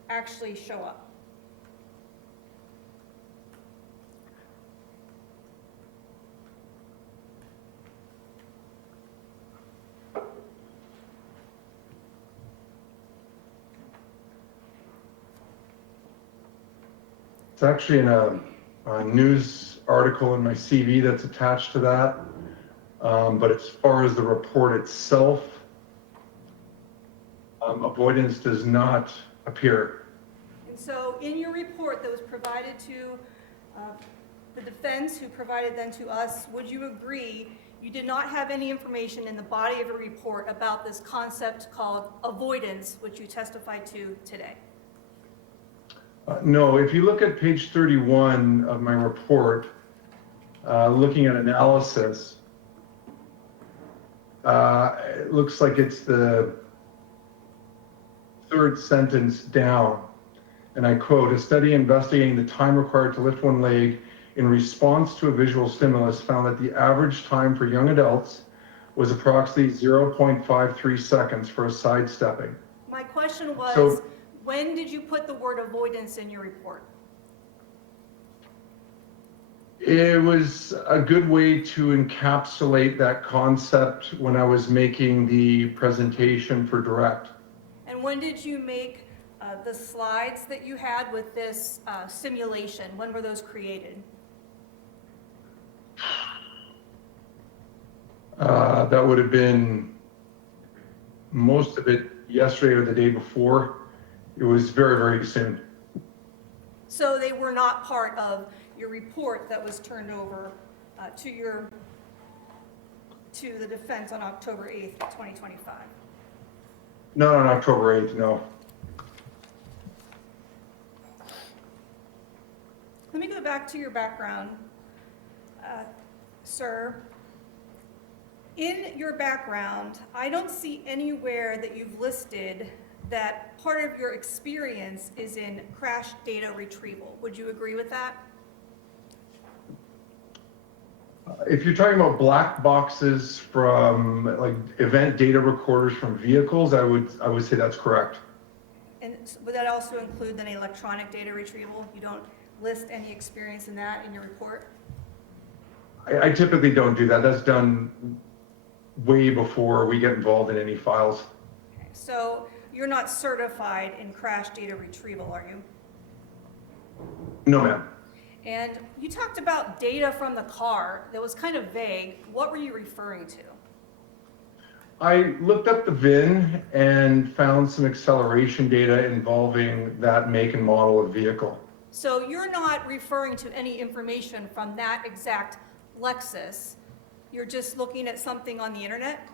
actually show up? It's actually in a news article in my CV that's attached to that. But as far as the report itself, avoidance does not appear. And so in your report that was provided to the defense, who provided them to us, would you agree you did not have any information in the body of a report about this concept called avoidance, which you testified to today? No, if you look at page 31 of my report, looking at analysis, it looks like it's the third sentence down, and I quote, "A study investigating the time required to lift one leg in response to a visual stimulus found that the average time for young adults was approximately 0.53 seconds for a sidestepping." My question was, So- when did you put the word avoidance in your report? It was a good way to encapsulate that concept when I was making the presentation for direct. And when did you make the slides that you had with this simulation? When were those created? That would have been most of it yesterday or the day before. It was very, very soon. So they were not part of your report that was turned over to the defense on October 8th, 2025. Not on October 8th, no. Let me go back to your background, sir. In your background, I don't see anywhere that you've listed that part of your experience is in crash data retrieval. Would you agree with that? If you're talking about black boxes from like event data recorders from vehicles, I would say that's correct. And would that also include then electronic data retrieval? You don't list any experience in that in your report? I typically don't do that. That's done way before we get involved in any files. Okay, so you're not certified in crash data retrieval, are you? No, ma'am. And you talked about data from the car that was kind of vague. What were you referring to? I looked up the VIN and found some acceleration data involving that make and model of vehicle. So you're not referring to any information from that exact Lexus. You're just looking at something on the internet?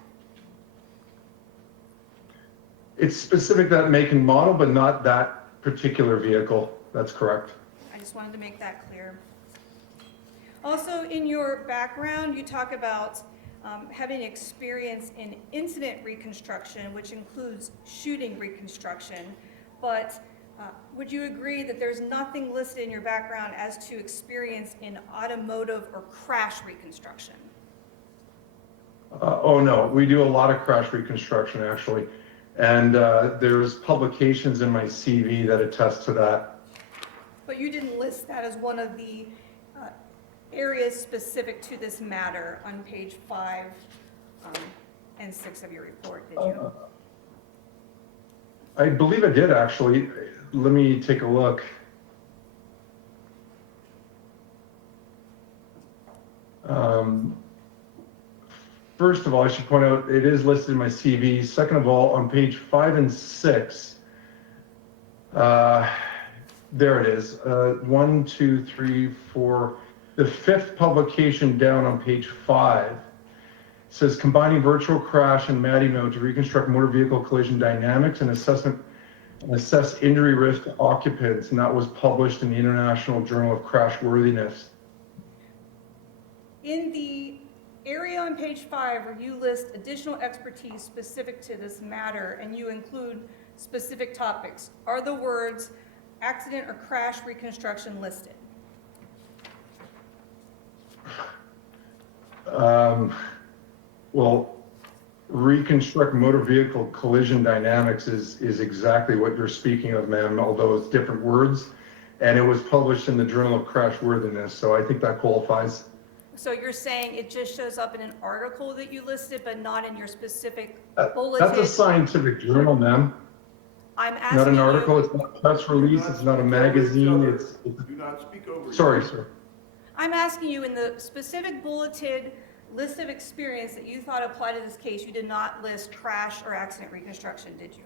It's specific that make and model, but not that particular vehicle. That's correct. I just wanted to make that clear. Also, in your background, you talk about having experience in incident reconstruction, which includes shooting reconstruction. But would you agree that there's nothing listed in your background as to experience in automotive or crash reconstruction? Oh no, we do a lot of crash reconstruction actually. And there's publications in my CV that attest to that. But you didn't list that as one of the areas specific to this matter on page 5 and 6 of your report, did you? I believe I did, actually. Let me take a look. First of all, I should point out it is listed in my CV. Second of all, on page 5 and 6, there it is. 1, 2, 3, 4. The 5th publication down on page 5 says combining virtual crash and MADIMO to reconstruct motor vehicle collision dynamics and assess injury risk to occupants, and that was published in the International Journal of Crashworthiness. In the area on page 5 where you list additional expertise specific to this matter and you include specific topics, are the words accident or crash reconstruction listed? Well, reconstruct motor vehicle collision dynamics is exactly what you're speaking of, ma'am, although it's different words. And it was published in the Journal of Crashworthiness, so I think that qualifies. So you're saying it just shows up in an article that you listed, but not in your specific That's bulletin? a scientific journal, ma'am. I'm asking Not an you- article, it's not a press release, it's not a magazine, it's. Do not speak over. Sorry, sir. I'm asking you, in the specific bulleted list of experience that you thought applied to this case, you did not list crash or accident reconstruction, did you?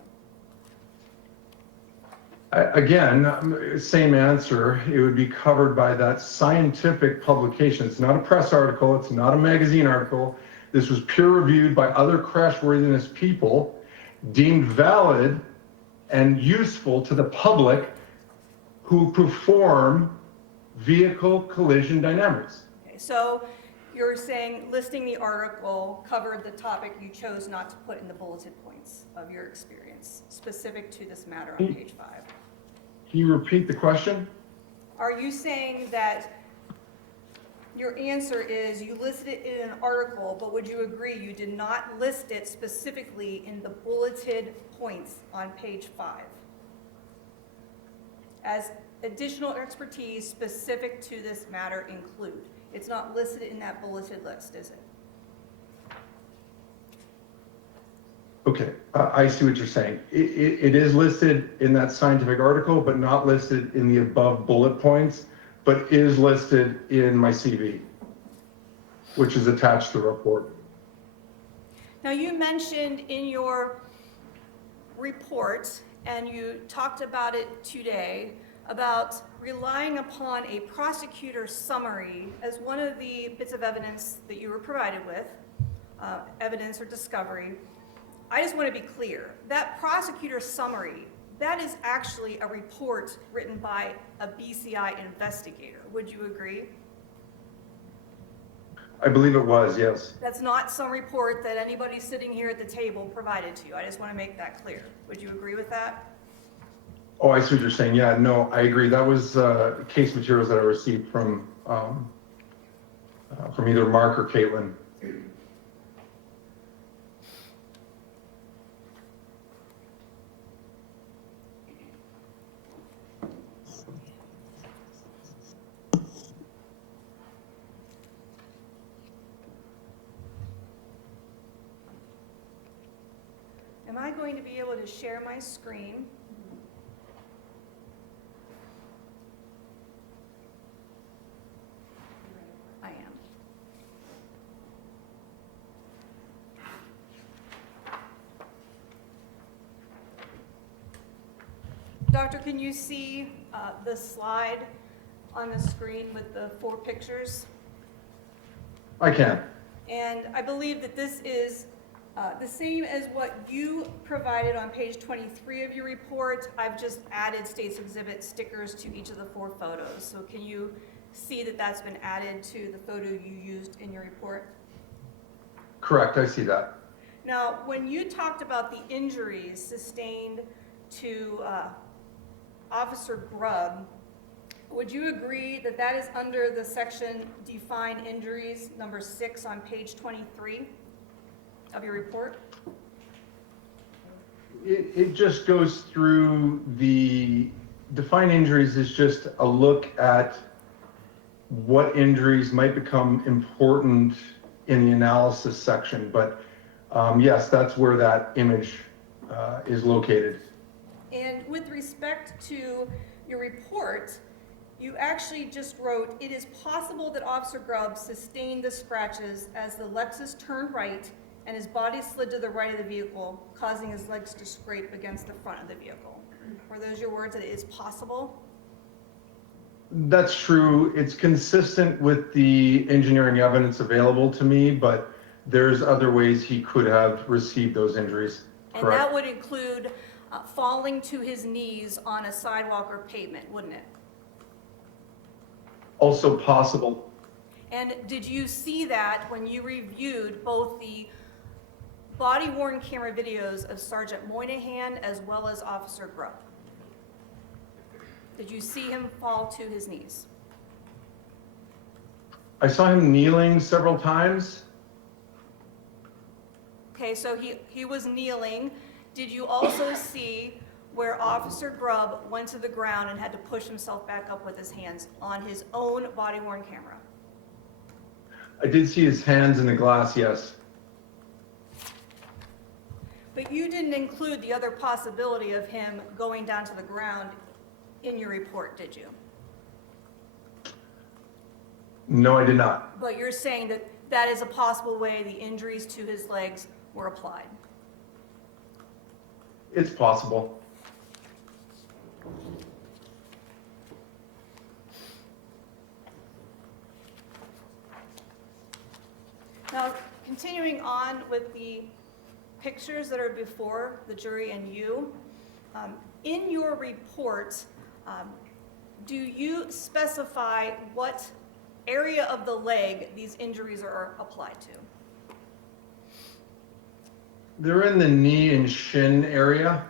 Again, same answer. It would be covered by that scientific publication. It's not a press article. It's not a magazine article. This was peer reviewed by other crashworthiness people, deemed valid and useful to the public who perform vehicle collision dynamics. Okay, so you're saying listing the article covered the topic you chose not to put in the bulleted points of your experience, specific to this matter on page 5. Can you repeat the question? Are you saying that your answer is you listed it in an article, but would you agree you did not list it specifically in the bulleted points on page 5? As additional expertise specific to this matter include. It's not listed in that bulleted list, is it? Okay, I see what you're saying. It is listed in that scientific article, but not listed in the above bullet points, but is listed in my CV, which is attached to the report. Now, you mentioned in your report, and you talked about it today, about relying upon a prosecutor's summary as one of the bits of evidence that you were provided with, evidence or discovery. I just want to be clear, that prosecutor's summary, that is actually a report written by a BCI investigator. Would you agree? I believe it was, yes. That's not some report that anybody sitting here at the table provided to you. I just want to make that clear. Would you agree with that? Oh, I see what you're saying. Yeah, no, I agree. That was case materials that I received from either Mark or Caitlin. Am I going to be able to share my screen? I am. Doctor, can you see the slide on the screen with the 4 pictures? I can. And I believe that this is the same as what you provided on page 23 of your report. I've just added State's Exhibit stickers to each of the 4 photos. So can you see that that's been added to the photo you used in your report? Correct, I see that. Now, when you talked about the injuries sustained to Officer Grubb, would you agree that that is under the section Define Injuries, number 6 on page 23 of your report? It just goes through the defined injuries is just a look at what injuries might become important in the analysis section. But yes, that's where that image is located. And with respect to your report, you actually just wrote, "It is possible that Officer Grubb sustained the scratches as the Lexus turned right and his body slid to the right of the vehicle, causing his legs to scrape against the front of the vehicle." Were those your words, that it is possible? That's true. It's consistent with the engineering evidence available to me, but there's other ways he could have received those injuries. And Correct. that would include falling to his knees on a sidewalk or pavement, wouldn't it? Also possible. And did you see that when you reviewed both the body-worn camera videos of Sergeant Moynihan as well as Officer Grubb? Did you see him fall to his knees? I saw him kneeling several times. Okay, so he was kneeling. Did you also see where Officer Grubb went to the ground and had to push himself back up with his hands on his own body-worn camera? I did see his hands in the glass, yes. But you didn't include the other possibility of him going down to the ground in your report, did you? No, I did not. But you're saying that that is a possible way the injuries to his legs were applied. It's possible. Now, continuing on with the pictures that are before the jury and you, in your report, do you specify what area of the leg these injuries are applied to? They're in the knee and shin area.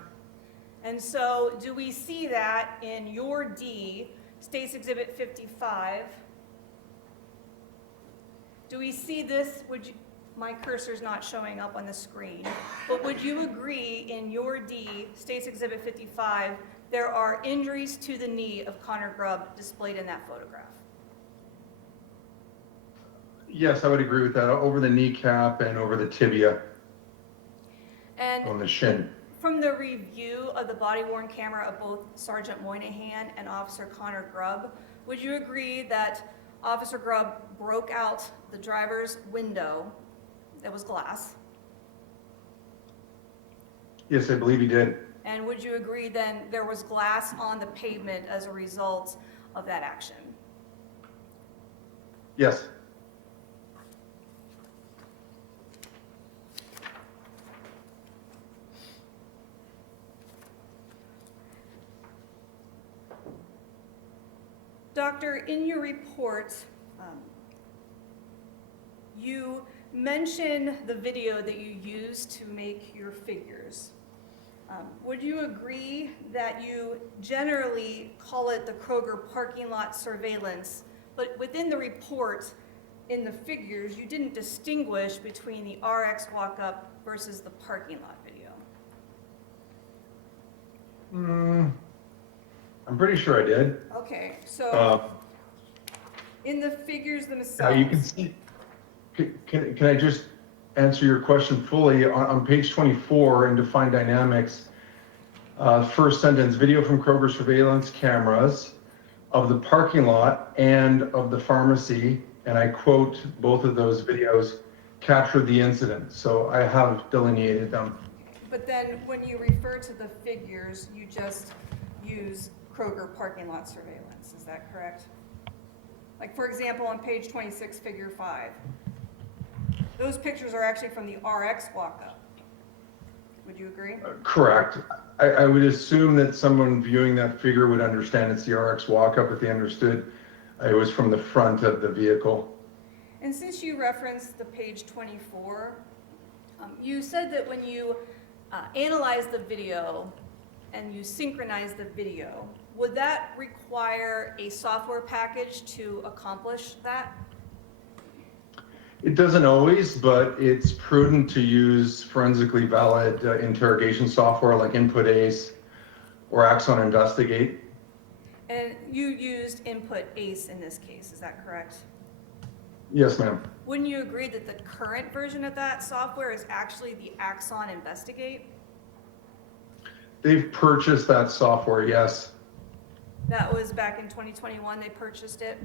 And so do we see that in your D, State's Exhibit 55? Do we see this? My cursor's not showing up on the screen, but would you agree in your D, State's Exhibit 55, there are injuries to the knee of Connor Grubb displayed in that photograph? Yes, I would agree with that. Over the kneecap and over the tibia And on the shin. from the review of the body-worn camera of both Sergeant Moynihan and Officer Connor Grubb, would you agree that Officer Grubb broke out the driver's window that was glass? Yes, I believe he did. And would you agree then there was glass on the pavement as a result of that action? Yes. Doctor, in your report, you mention the video that you used to make your figures. Would you agree that you generally call it the Kroger parking lot surveillance, but within the report, in the figures, you didn't distinguish between the RX walk-up versus the parking lot video? I'm pretty sure I did. Okay, so in the figures Now themselves. you can see, can I just answer your question fully? On page 24 in Defined Dynamics, first sentence, video from Kroger surveillance cameras of the parking lot and of the pharmacy, and I quote, both of those videos captured the incident. So I have delineated them. But then when you refer to the figures, you just use Kroger parking lot surveillance, is that correct? Like, for example, on page 26, figure 5, those pictures are actually from the RX walk-up. Would you agree? Correct. I would assume that someone viewing that figure would understand it's the RX walk-up if they understood it was from the front of the vehicle. And since you referenced the page 24, you said that when you analyze the video and you synchronize the video, would that require a software package to accomplish that? It doesn't always, but it's prudent to use forensically valid interrogation software like Input Ace or Axon Investigate. And you used Input Ace in this case, is that correct? Yes, ma'am. Wouldn't you agree that the current version of that software is actually the Axon Investigate? They've purchased that software, yes. That was back in 2021 they purchased it?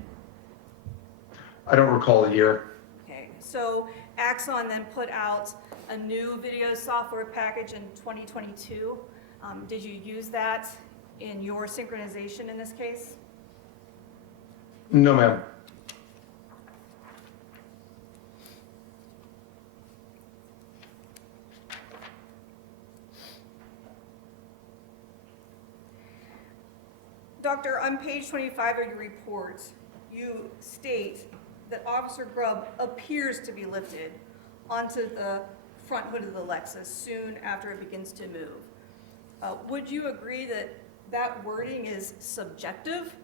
I don't recall the year. Okay, so Axon then put out a new video software package in 2022. Did you use that in your synchronization in this case? No, ma'am. Doctor, on page 25 of your report, you state that Officer Grubb appears to be lifted onto the front hood of the Lexus soon after it begins to move. Would you agree that that wording is subjective?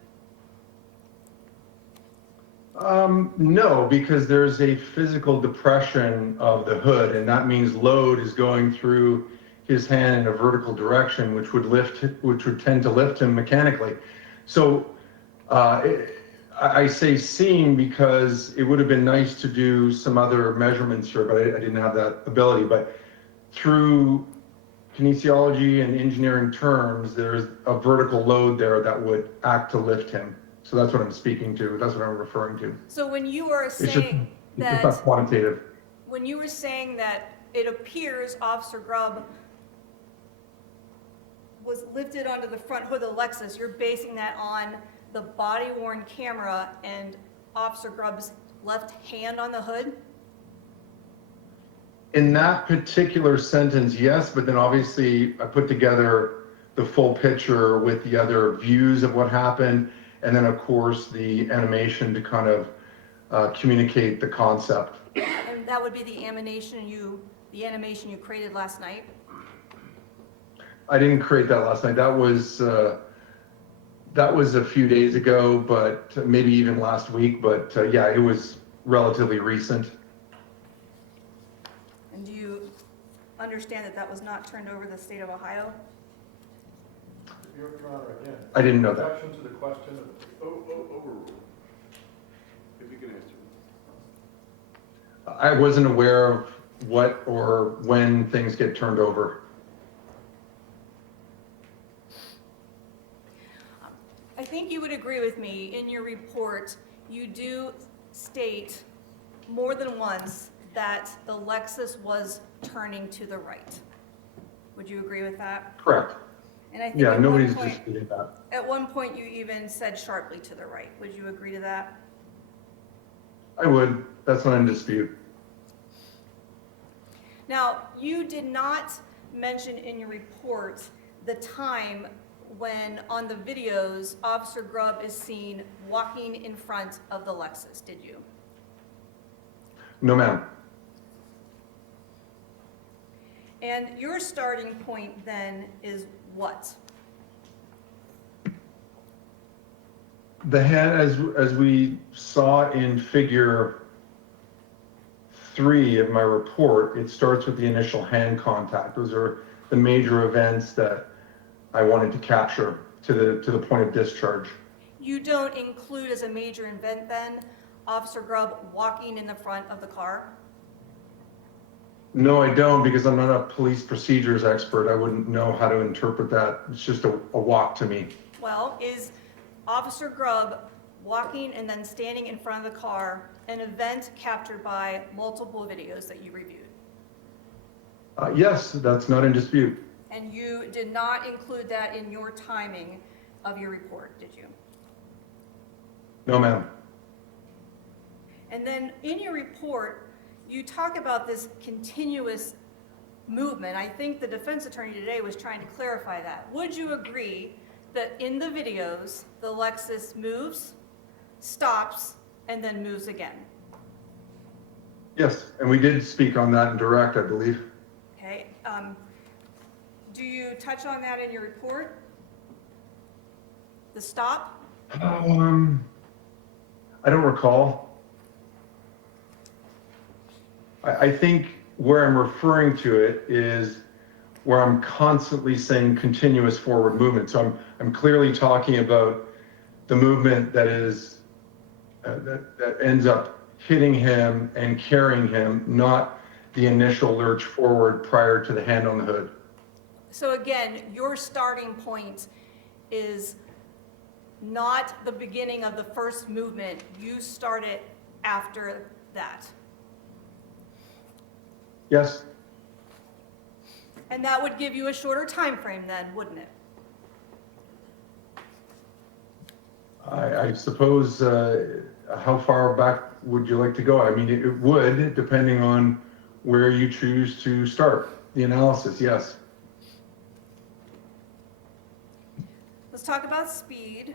No, because there's a physical depression of the hood, and that means load is going through his hand in a vertical direction, which would tend to lift him mechanically. So I say seen because it would have been nice to do some other measurements here, but I didn't have that ability. But through kinesiology and engineering terms, there's a vertical load there that would act to lift him. So that's what I'm speaking to. That's what I'm referring to. So when you are It's just, saying it's not that, quantitative. when you were saying that it appears Officer Grubb was lifted onto the front hood of the Lexus, you're basing that on the body-worn camera and Officer Grubb's left hand on the hood? In that particular sentence, yes, but then obviously I put together the full picture with the other views of what happened, and then of course the animation to kind of communicate the concept. And that would be the animation you created last night? I didn't create that last night. That was a few days ago, but maybe even last week. But yeah, it was relatively recent. And do you understand that that was not turned over to the state of Ohio? Your Honor, again. I didn't know that. Objection to the question. Overruled. If you can answer. I wasn't aware of what or when things get turned over. I think you would agree with me, in your report, you do state more than once that the Lexus was turning to the right. Would you agree with that? Correct. And I think Yeah, at nobody's one point, disputing that. at one point you even said sharply to the right. Would you agree to that? I would. That's not in dispute. Now, you did not mention in your report the time when on the videos, Officer Grubb is seen walking in front of the Lexus, did you? No, ma'am. And your starting point then is what? The hand, as we saw in figure 3 of my report, it starts with the initial hand contact. Those are the major events that I wanted to capture to the point of discharge. You don't include as a major event then, Officer Grubb walking in the front of the car? No, I don't, because I'm not a police procedures expert. I wouldn't know how to interpret that. It's just a walk to me. Well, is Officer Grubb walking and then standing in front of the car an event captured by multiple videos that you reviewed? Yes, that's not in dispute. And you did not include that in your timing of your report, did you? No, ma'am. And then in your report, you talk about this continuous movement. I think the defense attorney today was trying to clarify that. Would you agree that in the videos, the Lexus moves, stops, and then moves again? Yes, and we did speak on that in direct, I believe. Okay. Do you touch on that in your report? The stop? I don't recall. I think where I'm referring to it is where I'm constantly saying continuous forward movement. So I'm clearly talking about the movement that is that ends up hitting him and carrying him, not the initial lurch forward prior to the hand on the hood. So again, your starting point is not the beginning of the first movement. You start it after that. Yes, And that would give you a shorter time frame then, wouldn't it? I suppose, how far back would you like to go? I mean, it would, depending on where you choose to start the analysis, yes. Let's talk about speed.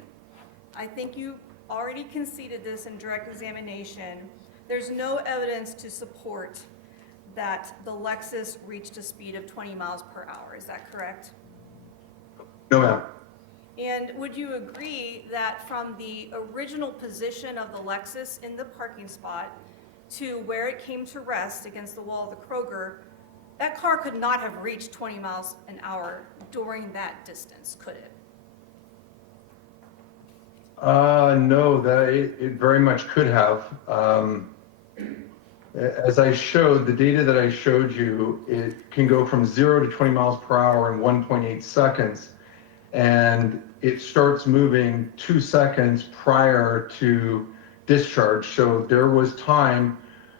I think you already conceded this in direct examination. There's no evidence to support that the Lexus reached a speed of 20 miles per hour. Is that correct? No, ma'am. And would you agree that from the original position of the Lexus in the parking spot to where it came to rest against the wall of the Kroger, that car could not have reached 20 miles an hour during that distance, could it? No, that it very much could have. As I showed, the data that I showed you, it can go from 0 to 20 miles per hour in 1.8 seconds. And it starts moving 2 seconds prior to discharge. So there was time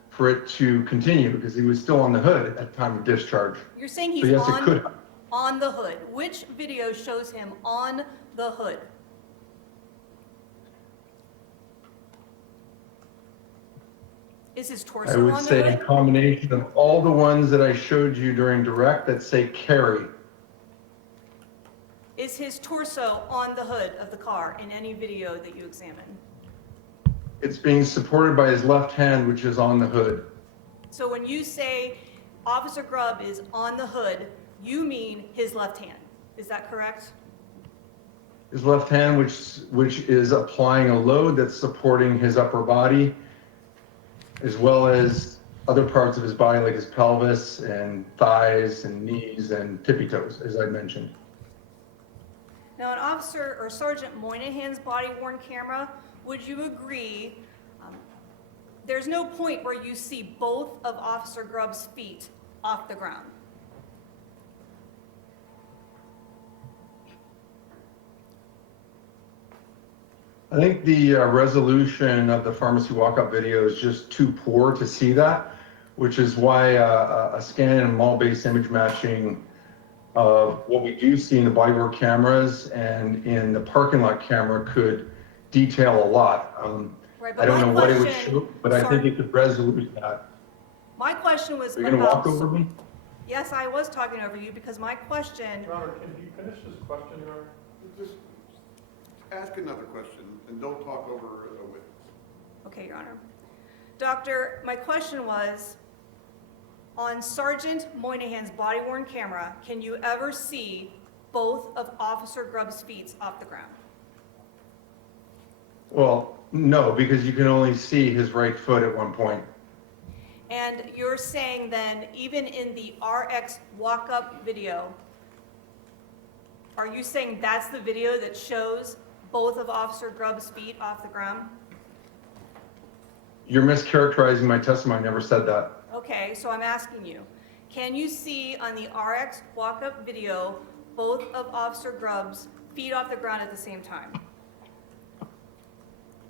for it to continue because he was still on the hood at the time of discharge. You're saying So he's yes, it could. on the hood. Which video shows him on the hood? Is his I torso would on the say a hood? combination of all the ones that I showed you during direct that say carry. Is his torso on the hood of the car in any video that you examine? It's being supported by his left hand, which is on the hood. So when you say Officer Grubb is on the hood, you mean his left hand. Is that correct? His left hand, which is applying a load that's supporting his upper body, as well as other parts of his body like his pelvis and thighs and knees and tippy toes, as I mentioned. Now, an Officer or Sergeant Moynihan's body-worn camera, would you agree, there's no point where you see both of Officer Grubb's feet off the ground? I think the resolution of the pharmacy walk-up video is just too poor to see that, which is why a scan and mall-based image matching of what we do see in the bodywork cameras and in the parking lot camera could detail a lot. Right, I don't know what it would question- show, but I think sorry. it could resolve that. My question was Are you gonna about... walk over me? Yes, I was talking over you because my question... Your Honor, can you finish this question, Your Honor? Just ask another question and don't talk over a witness. Okay, Your Honor. Doctor, my question was, on Sergeant Moynihan's body-worn camera, can you ever see both of Officer Grubb's feet off the ground? Well, no, because you can only see his right foot at one point. And you're saying then, even in the RX walk-up video, are you saying that's the video that shows both of Officer Grubb's feet off the ground? You're mischaracterizing my testimony. I never said that. Okay, so I'm asking you, can you see on the RX walk-up video both of Officer Grubb's feet off the ground at the same time?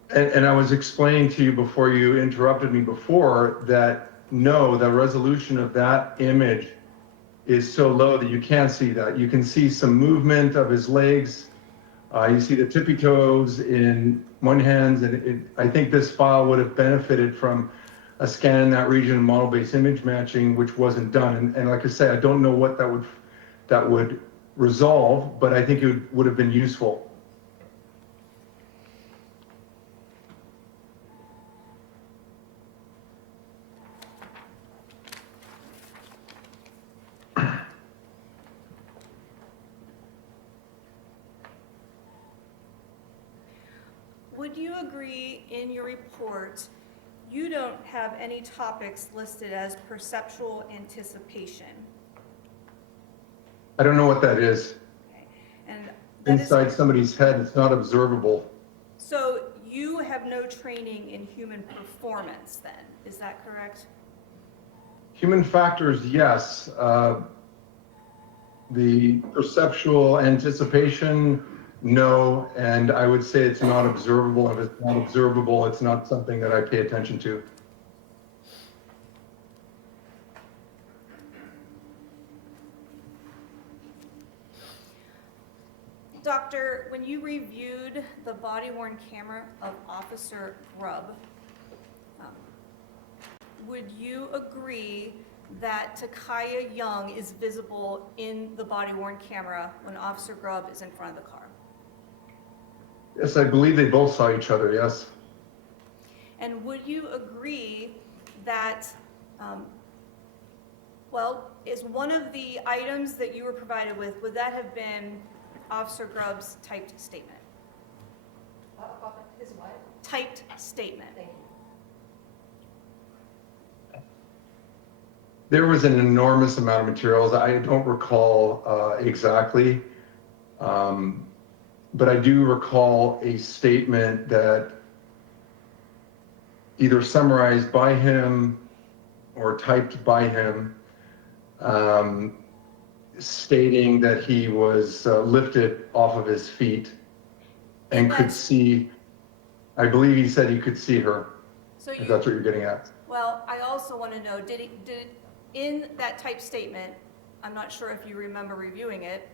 And I was explaining to you before you interrupted me before that no, the resolution of that image is so low that you can't see that. You can see some movement of his legs. You see the tippy toes in one hand, and I think this file would have benefited from a scan in that region, model-based image matching, which wasn't done. And like I say, I don't know what that would resolve, but I think it would have been useful. Would you agree in your report you don't have any topics listed as perceptual anticipation. I don't know what that is. Okay. And that is, Inside somebody's head, it's not observable. so you have no training in human performance then, is that correct? Human factors, yes. The perceptual anticipation, no. And I would say it's not observable. If it's not observable, it's not something that I pay attention to. Doctor, when you reviewed the body-worn camera of Officer Grubb, would you agree that Takaya Young is visible in the body-worn camera when Officer Grubb is in front of the car? Yes, I believe they both saw each other, yes. And would you agree that, is one of the items that you were provided with, would that have been Officer Grubb's typed statement? His what? Typed statement. Thank you. There was an enormous amount of materials. I don't recall exactly, but I do recall a statement that either summarized by him or typed by him, stating that he was lifted off of his feet and could see, I believe he said he could see her, So if that's what you're getting at. well, I also want to know, did in that typed statement, I'm not sure if you remember reviewing it,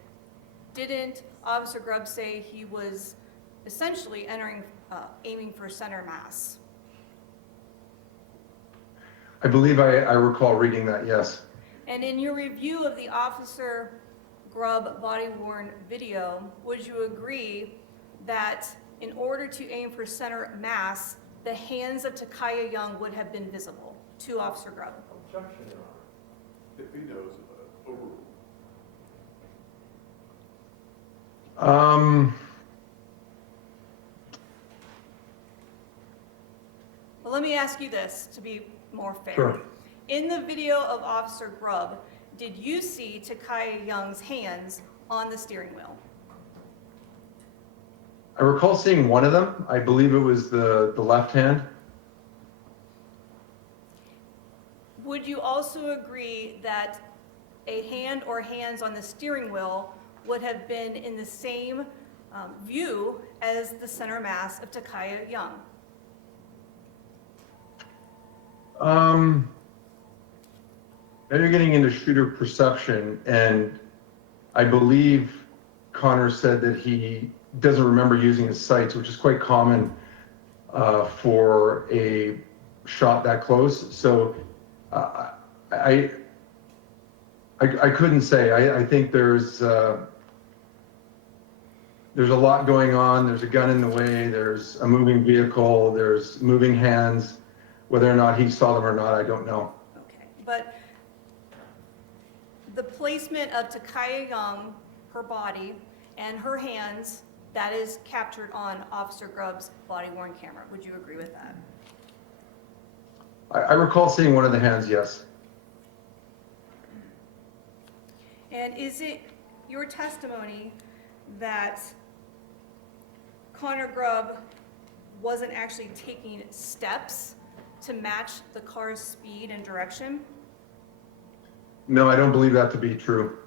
didn't Officer Grubb say he was essentially aiming for center mass? I believe I recall reading that, yes. And in your review of the Officer Grubb body-worn video, would you agree that in order to aim for center mass, the hands of Takaya Young would have been visible to Officer Grubb? Objection, Your Honor. If he knows, overruled. Well, let me ask you this to be more fair. Sure. In the video of Officer Grubb, did you see Takaya Young's hands on the steering wheel? I recall seeing one of them. I believe it was the left hand. Would you also agree that a hand or hands on the steering wheel would have been in the same view as the center mass of Takaya Young? Now you're getting into shooter perception, and I believe Connor said that he doesn't remember using his sights, which is quite common for a shot that close. So I couldn't say. I think there's a lot going on. There's a gun in the way. There's a moving vehicle. There's moving hands. Whether or not he saw them or not, I don't know. Okay, but the placement of Takaya Young, her body, and her hands, that is captured on Officer Grubb's body-worn camera. Would you agree with that? I recall seeing one of the hands, yes. And is it your testimony that Connor Grubb wasn't actually taking steps to match the car's speed and direction? No, I don't believe that to be true.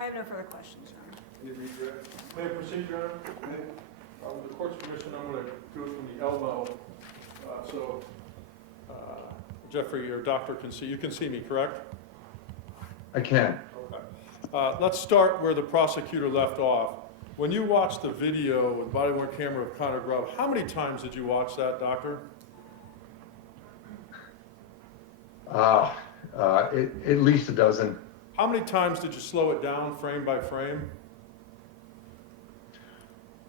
I have no further questions, Your Honor. Any redirect? May I proceed, Your Honor? With the court's permission, I'm going to go from the elbow. Geoffrey, your doctor can see. You can see me, correct? I can. Okay. Let's start where the prosecutor left off. When you watched the video with body-worn camera of Connor Grubb, how many times did you watch that, doctor? At least a dozen. How many times did you slow it down frame by frame?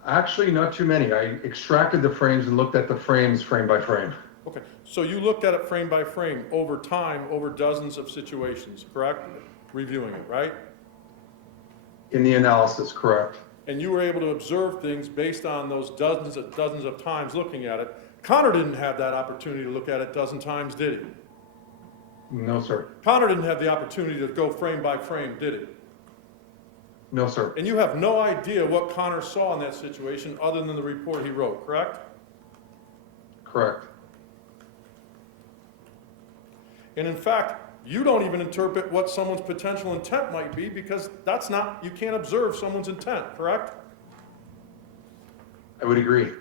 Actually, not too many. I extracted the frames and looked at the frames frame by frame. Okay, so you looked at it frame by frame over time, over dozens of situations, correct? Reviewing it, right? In the analysis, correct. And you were able to observe things based on those dozens of times looking at it. Connor didn't have that opportunity to look at it a dozen times, did he? No, sir. Connor didn't have the opportunity to go frame by frame, did he? No, sir. And you have no idea what Connor saw in that situation other than the report he wrote, correct? Correct. And in fact, you don't even interpret what someone's potential intent might be because that's not, you can't observe someone's intent, correct? I would agree. You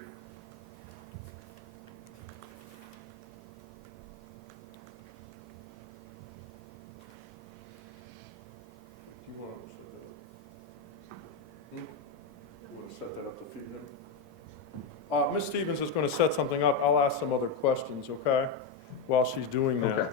want to set that up? You want to set that up to feed him? Ms. Stevens is going to set something up. I'll ask some other questions, okay? While she's doing that. Okay.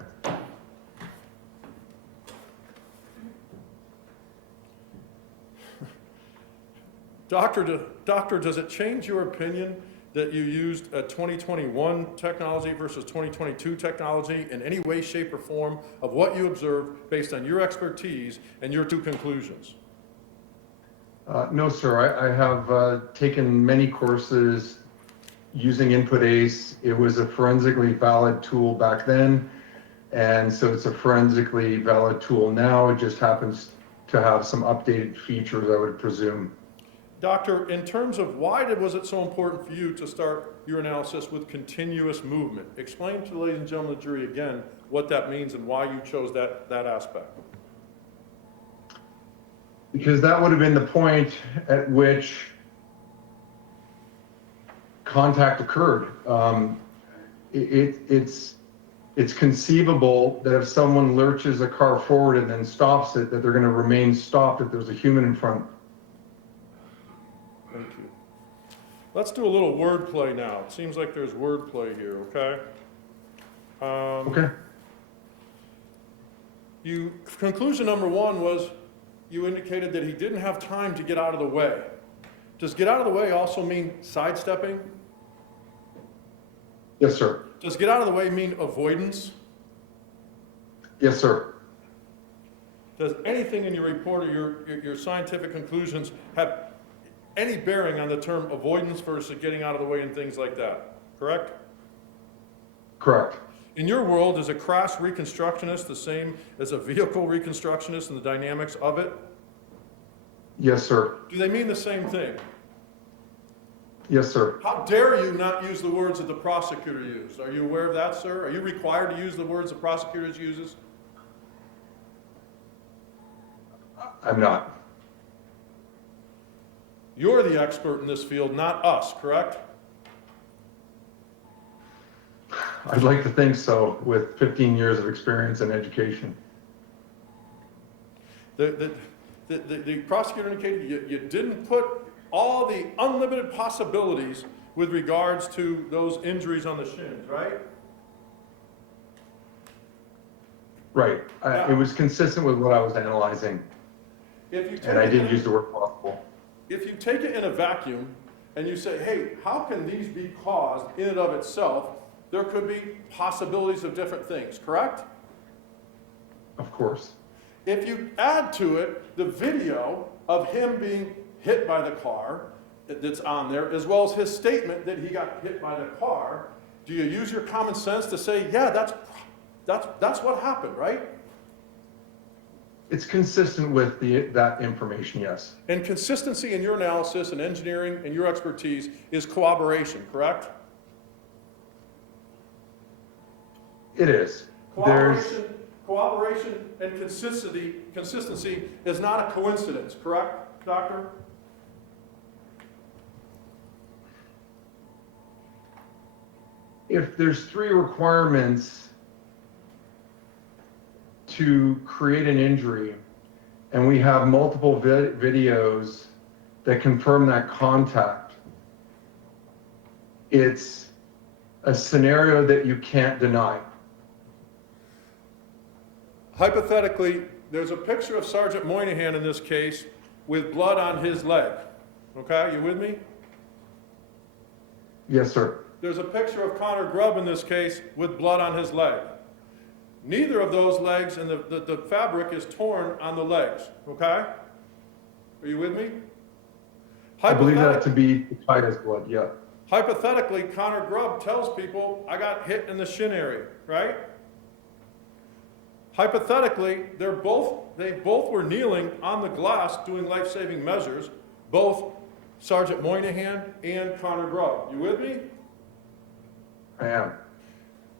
Doctor, does it change your opinion that you used a 2021 technology versus 2022 technology in any way, shape, or form of what you observed based on your expertise and your two conclusions? No, sir. I have taken many courses using Input ACE. It was a forensically valid tool back then, and so it's a forensically valid tool now. It just happens to have some updated features, I would presume. Doctor, in terms of why was it so important for you to start your analysis with continuous movement? Explain to the ladies and gentlemen of the jury again what that means and why you chose that aspect. Because that would have been the point at which contact occurred. It's conceivable that if someone lurches a car forward and then stops it, that they're going to remain stopped if there's a human in front. Thank you. Let's do a little wordplay now. It seems like there's wordplay here, okay? Okay. Conclusion number one was you indicated that he didn't have time to get out of the way. Does get out of the way also mean sidestepping? Yes, sir. Does get out of the way mean avoidance? Yes, sir. Does anything in your report or your scientific conclusions have any bearing on the term avoidance versus getting out of the way and things like that, correct? Correct. In your world, is a crash reconstructionist the same as a vehicle reconstructionist and the dynamics of it? Yes, sir. Do they mean the same thing? Yes, sir. How dare you not use the words that the prosecutor used? Are you aware of that, sir? Are you required to use the words the prosecutor uses? I'm not. You're the expert in this field, not us, correct? I'd like to think so, with 15 years of experience in education. The prosecutor indicated you didn't put all the unlimited possibilities with regards to those injuries on the shins, right? Right. It was consistent with what I was analyzing, and I did use the word possible. If you take it in a vacuum and you say, hey, how can these be caused in and of itself, there could be possibilities of different things, correct? Of course. If you add to it the video of him being hit by the car that's on there, as well as his statement that he got hit by the car, do you use your common sense to say, yeah, that's what happened, right? It's consistent with that information, yes. And consistency in your analysis and engineering and your expertise is corroboration, correct? It is. Cooperation and consistency is not a coincidence, correct, doctor? If there's three requirements to create an injury, and we have multiple videos that confirm that contact, it's a scenario that you can't deny. Hypothetically, there's a picture of Sergeant Moynihan in this case with blood on his leg. Okay, you with me? Yes, sir. There's a picture of Connor Grubb in this case with blood on his leg. Neither of those legs, and the fabric is torn on the legs, okay? Are you with me? I believe that to be Titus blood, yeah. Hypothetically, Connor Grubb tells people, I got hit in the shin area, right? Hypothetically, they both were kneeling on the glass doing life-saving measures, both Sergeant Moynihan and Connor Grubb. You with me? I am.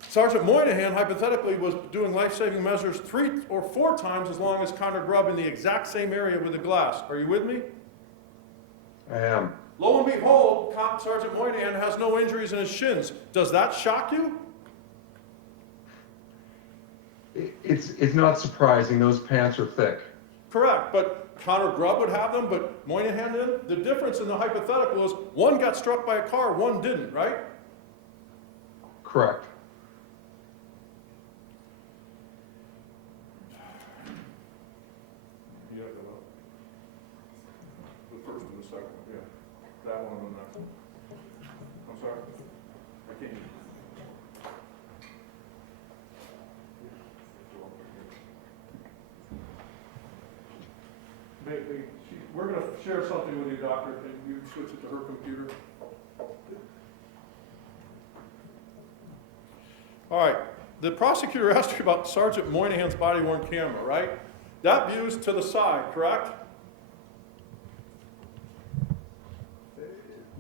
Sergeant Moynihan, hypothetically, was doing life-saving measures 3 or 4 times as long as Connor Grubb in the exact same area with the glass. Are you with me? I am. Lo and behold, Sergeant Moynihan has no injuries in his shins. Does that shock you? It's not surprising. Those pants are thick. Correct, but Connor Grubb would have them, but Moynihan didn't. The difference in the hypothetical is one got struck by a car, one didn't, right? Correct. Yeah, the first and the second, yeah. That one and that one. I'm sorry. I can't. We're going to share something with you, Doctor. Can you switch it to her computer? All right. The prosecutor asked you about Sergeant Moynihan's body-worn camera, right? That view's to the side, correct?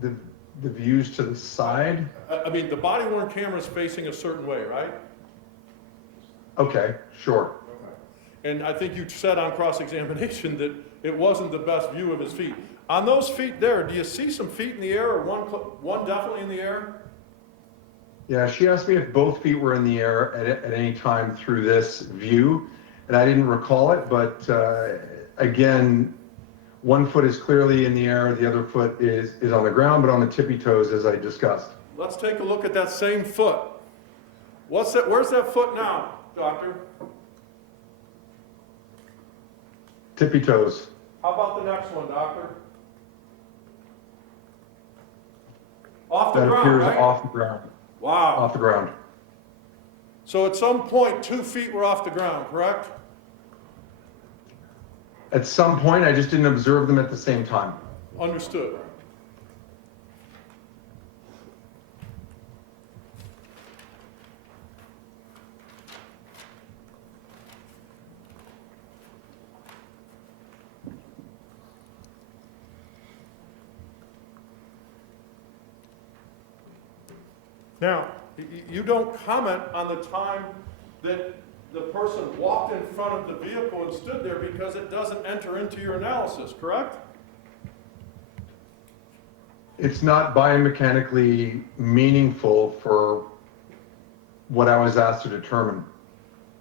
The views to the side? I mean, the body-worn camera is facing a certain way, right? Okay, sure. And I think you said on cross-examination that it wasn't the best view of his feet. On those feet there, do you see some feet in the air, or one definitely in the air? Yeah, she asked me if both feet were in the air at any time through this view, and I didn't recall it, but again, one foot is clearly in the air, the other foot is on the ground, but on the tippy toes, as I discussed. Let's take a look at that same foot. What's that? Where's that foot now, Doctor? Tippy toes. How about the next one, Doctor? Off the That ground, appears right? off the ground. Wow. Off the ground. So at some point, 2 feet were off the ground, correct? At some point, I just didn't observe them at the same time. Understood. Now, you don't comment on the time that the person walked in front of the vehicle and stood there because it doesn't enter into your analysis, correct? It's not biomechanically meaningful for what I was asked to determine.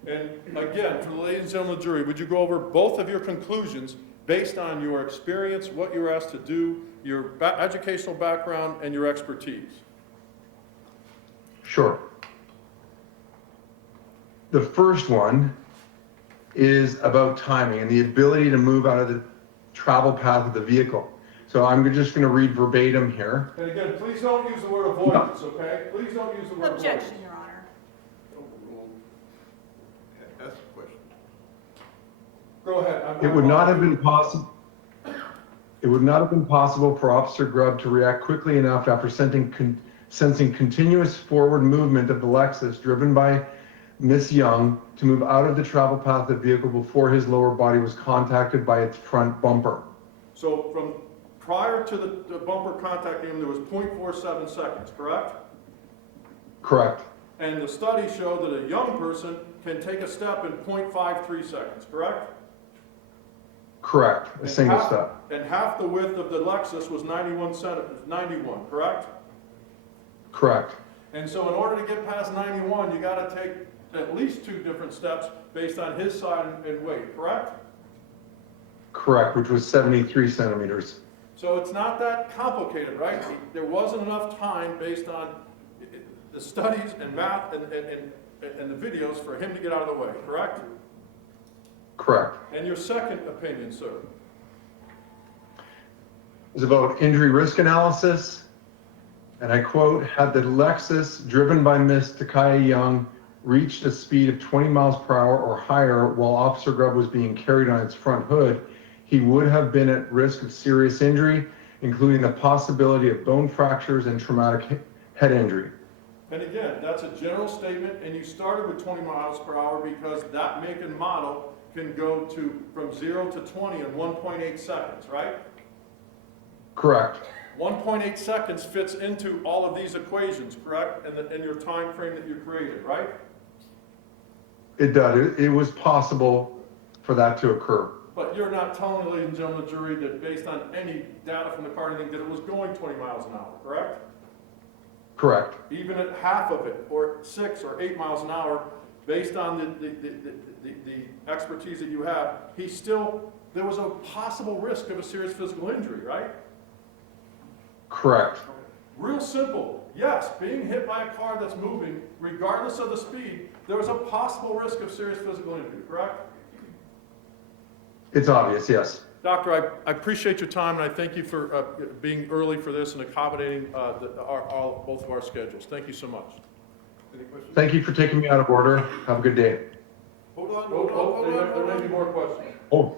And again, for the ladies and gentlemen of the jury, would you go over both of your conclusions based on your experience, what you were asked to do, your educational background, and your expertise? Sure. The first one is about timing and the ability to move out of the travel path of the vehicle. So I'm just going to read verbatim here. And again, please don't use the word avoidance, okay? Please don't use the word avoidance. Objection, Your Honor. That's the question. Go ahead. It would not have been possible. It would not have been possible for Officer Grubb to react quickly enough after sensing continuous forward movement of the Lexus driven by Miss Young to move out of the travel path of the vehicle before his lower body was contacted by its front bumper. So from prior to the bumper contacting him, there was 0.47 seconds, correct? Correct. And the study showed that a young person can take a step in 0.53 seconds, correct? Correct. A single step. And half the width of the Lexus was 91, correct? Correct. And so in order to get past 91, you got to take at least 2 different steps based on his side and weight, correct? Correct, which was 73 centimeters. So it's not that complicated, right? There wasn't enough time based on the studies and math and the videos for him to get out of the way, correct? Correct. And your second opinion, sir? Is about injury risk analysis, and I quote, had the Lexus driven by Miss Takaya Young reached a speed of 20 miles per hour or higher while Officer Grubb was being carried on its front hood, he would have been at risk of serious injury, including the possibility of bone fractures and traumatic head injury. And again, that's a general statement, and you started with 20 miles per hour because that make and model can go from 0 to 20 in 1.8 seconds, right? Correct. 1.8 seconds fits into all of these equations, correct? And your time frame that you created, right? It does. It was possible for that to occur. But you're not telling me, ladies and gentlemen of the jury, that based on any data from the car, anything, that it was going 20 miles an hour, correct? Correct. Even at half of it, or 6 or 8 miles an hour, based on the expertise that you have, there was a possible risk of a serious physical injury, right? Correct. Real simple. Yes, being hit by a car that's moving, regardless of the speed, there was a possible risk of serious physical injury, correct? It's obvious, yes. Doctor, I appreciate your time, and I thank you for being early for this and accommodating both of our schedules. Thank you so much. Any questions? Thank you for taking me out of order. Have a good day. Hold on, There may be more questions. Oh,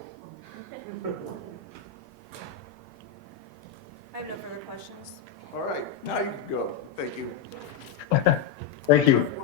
I have no further questions. All right, now you can go. Thank you. thank you.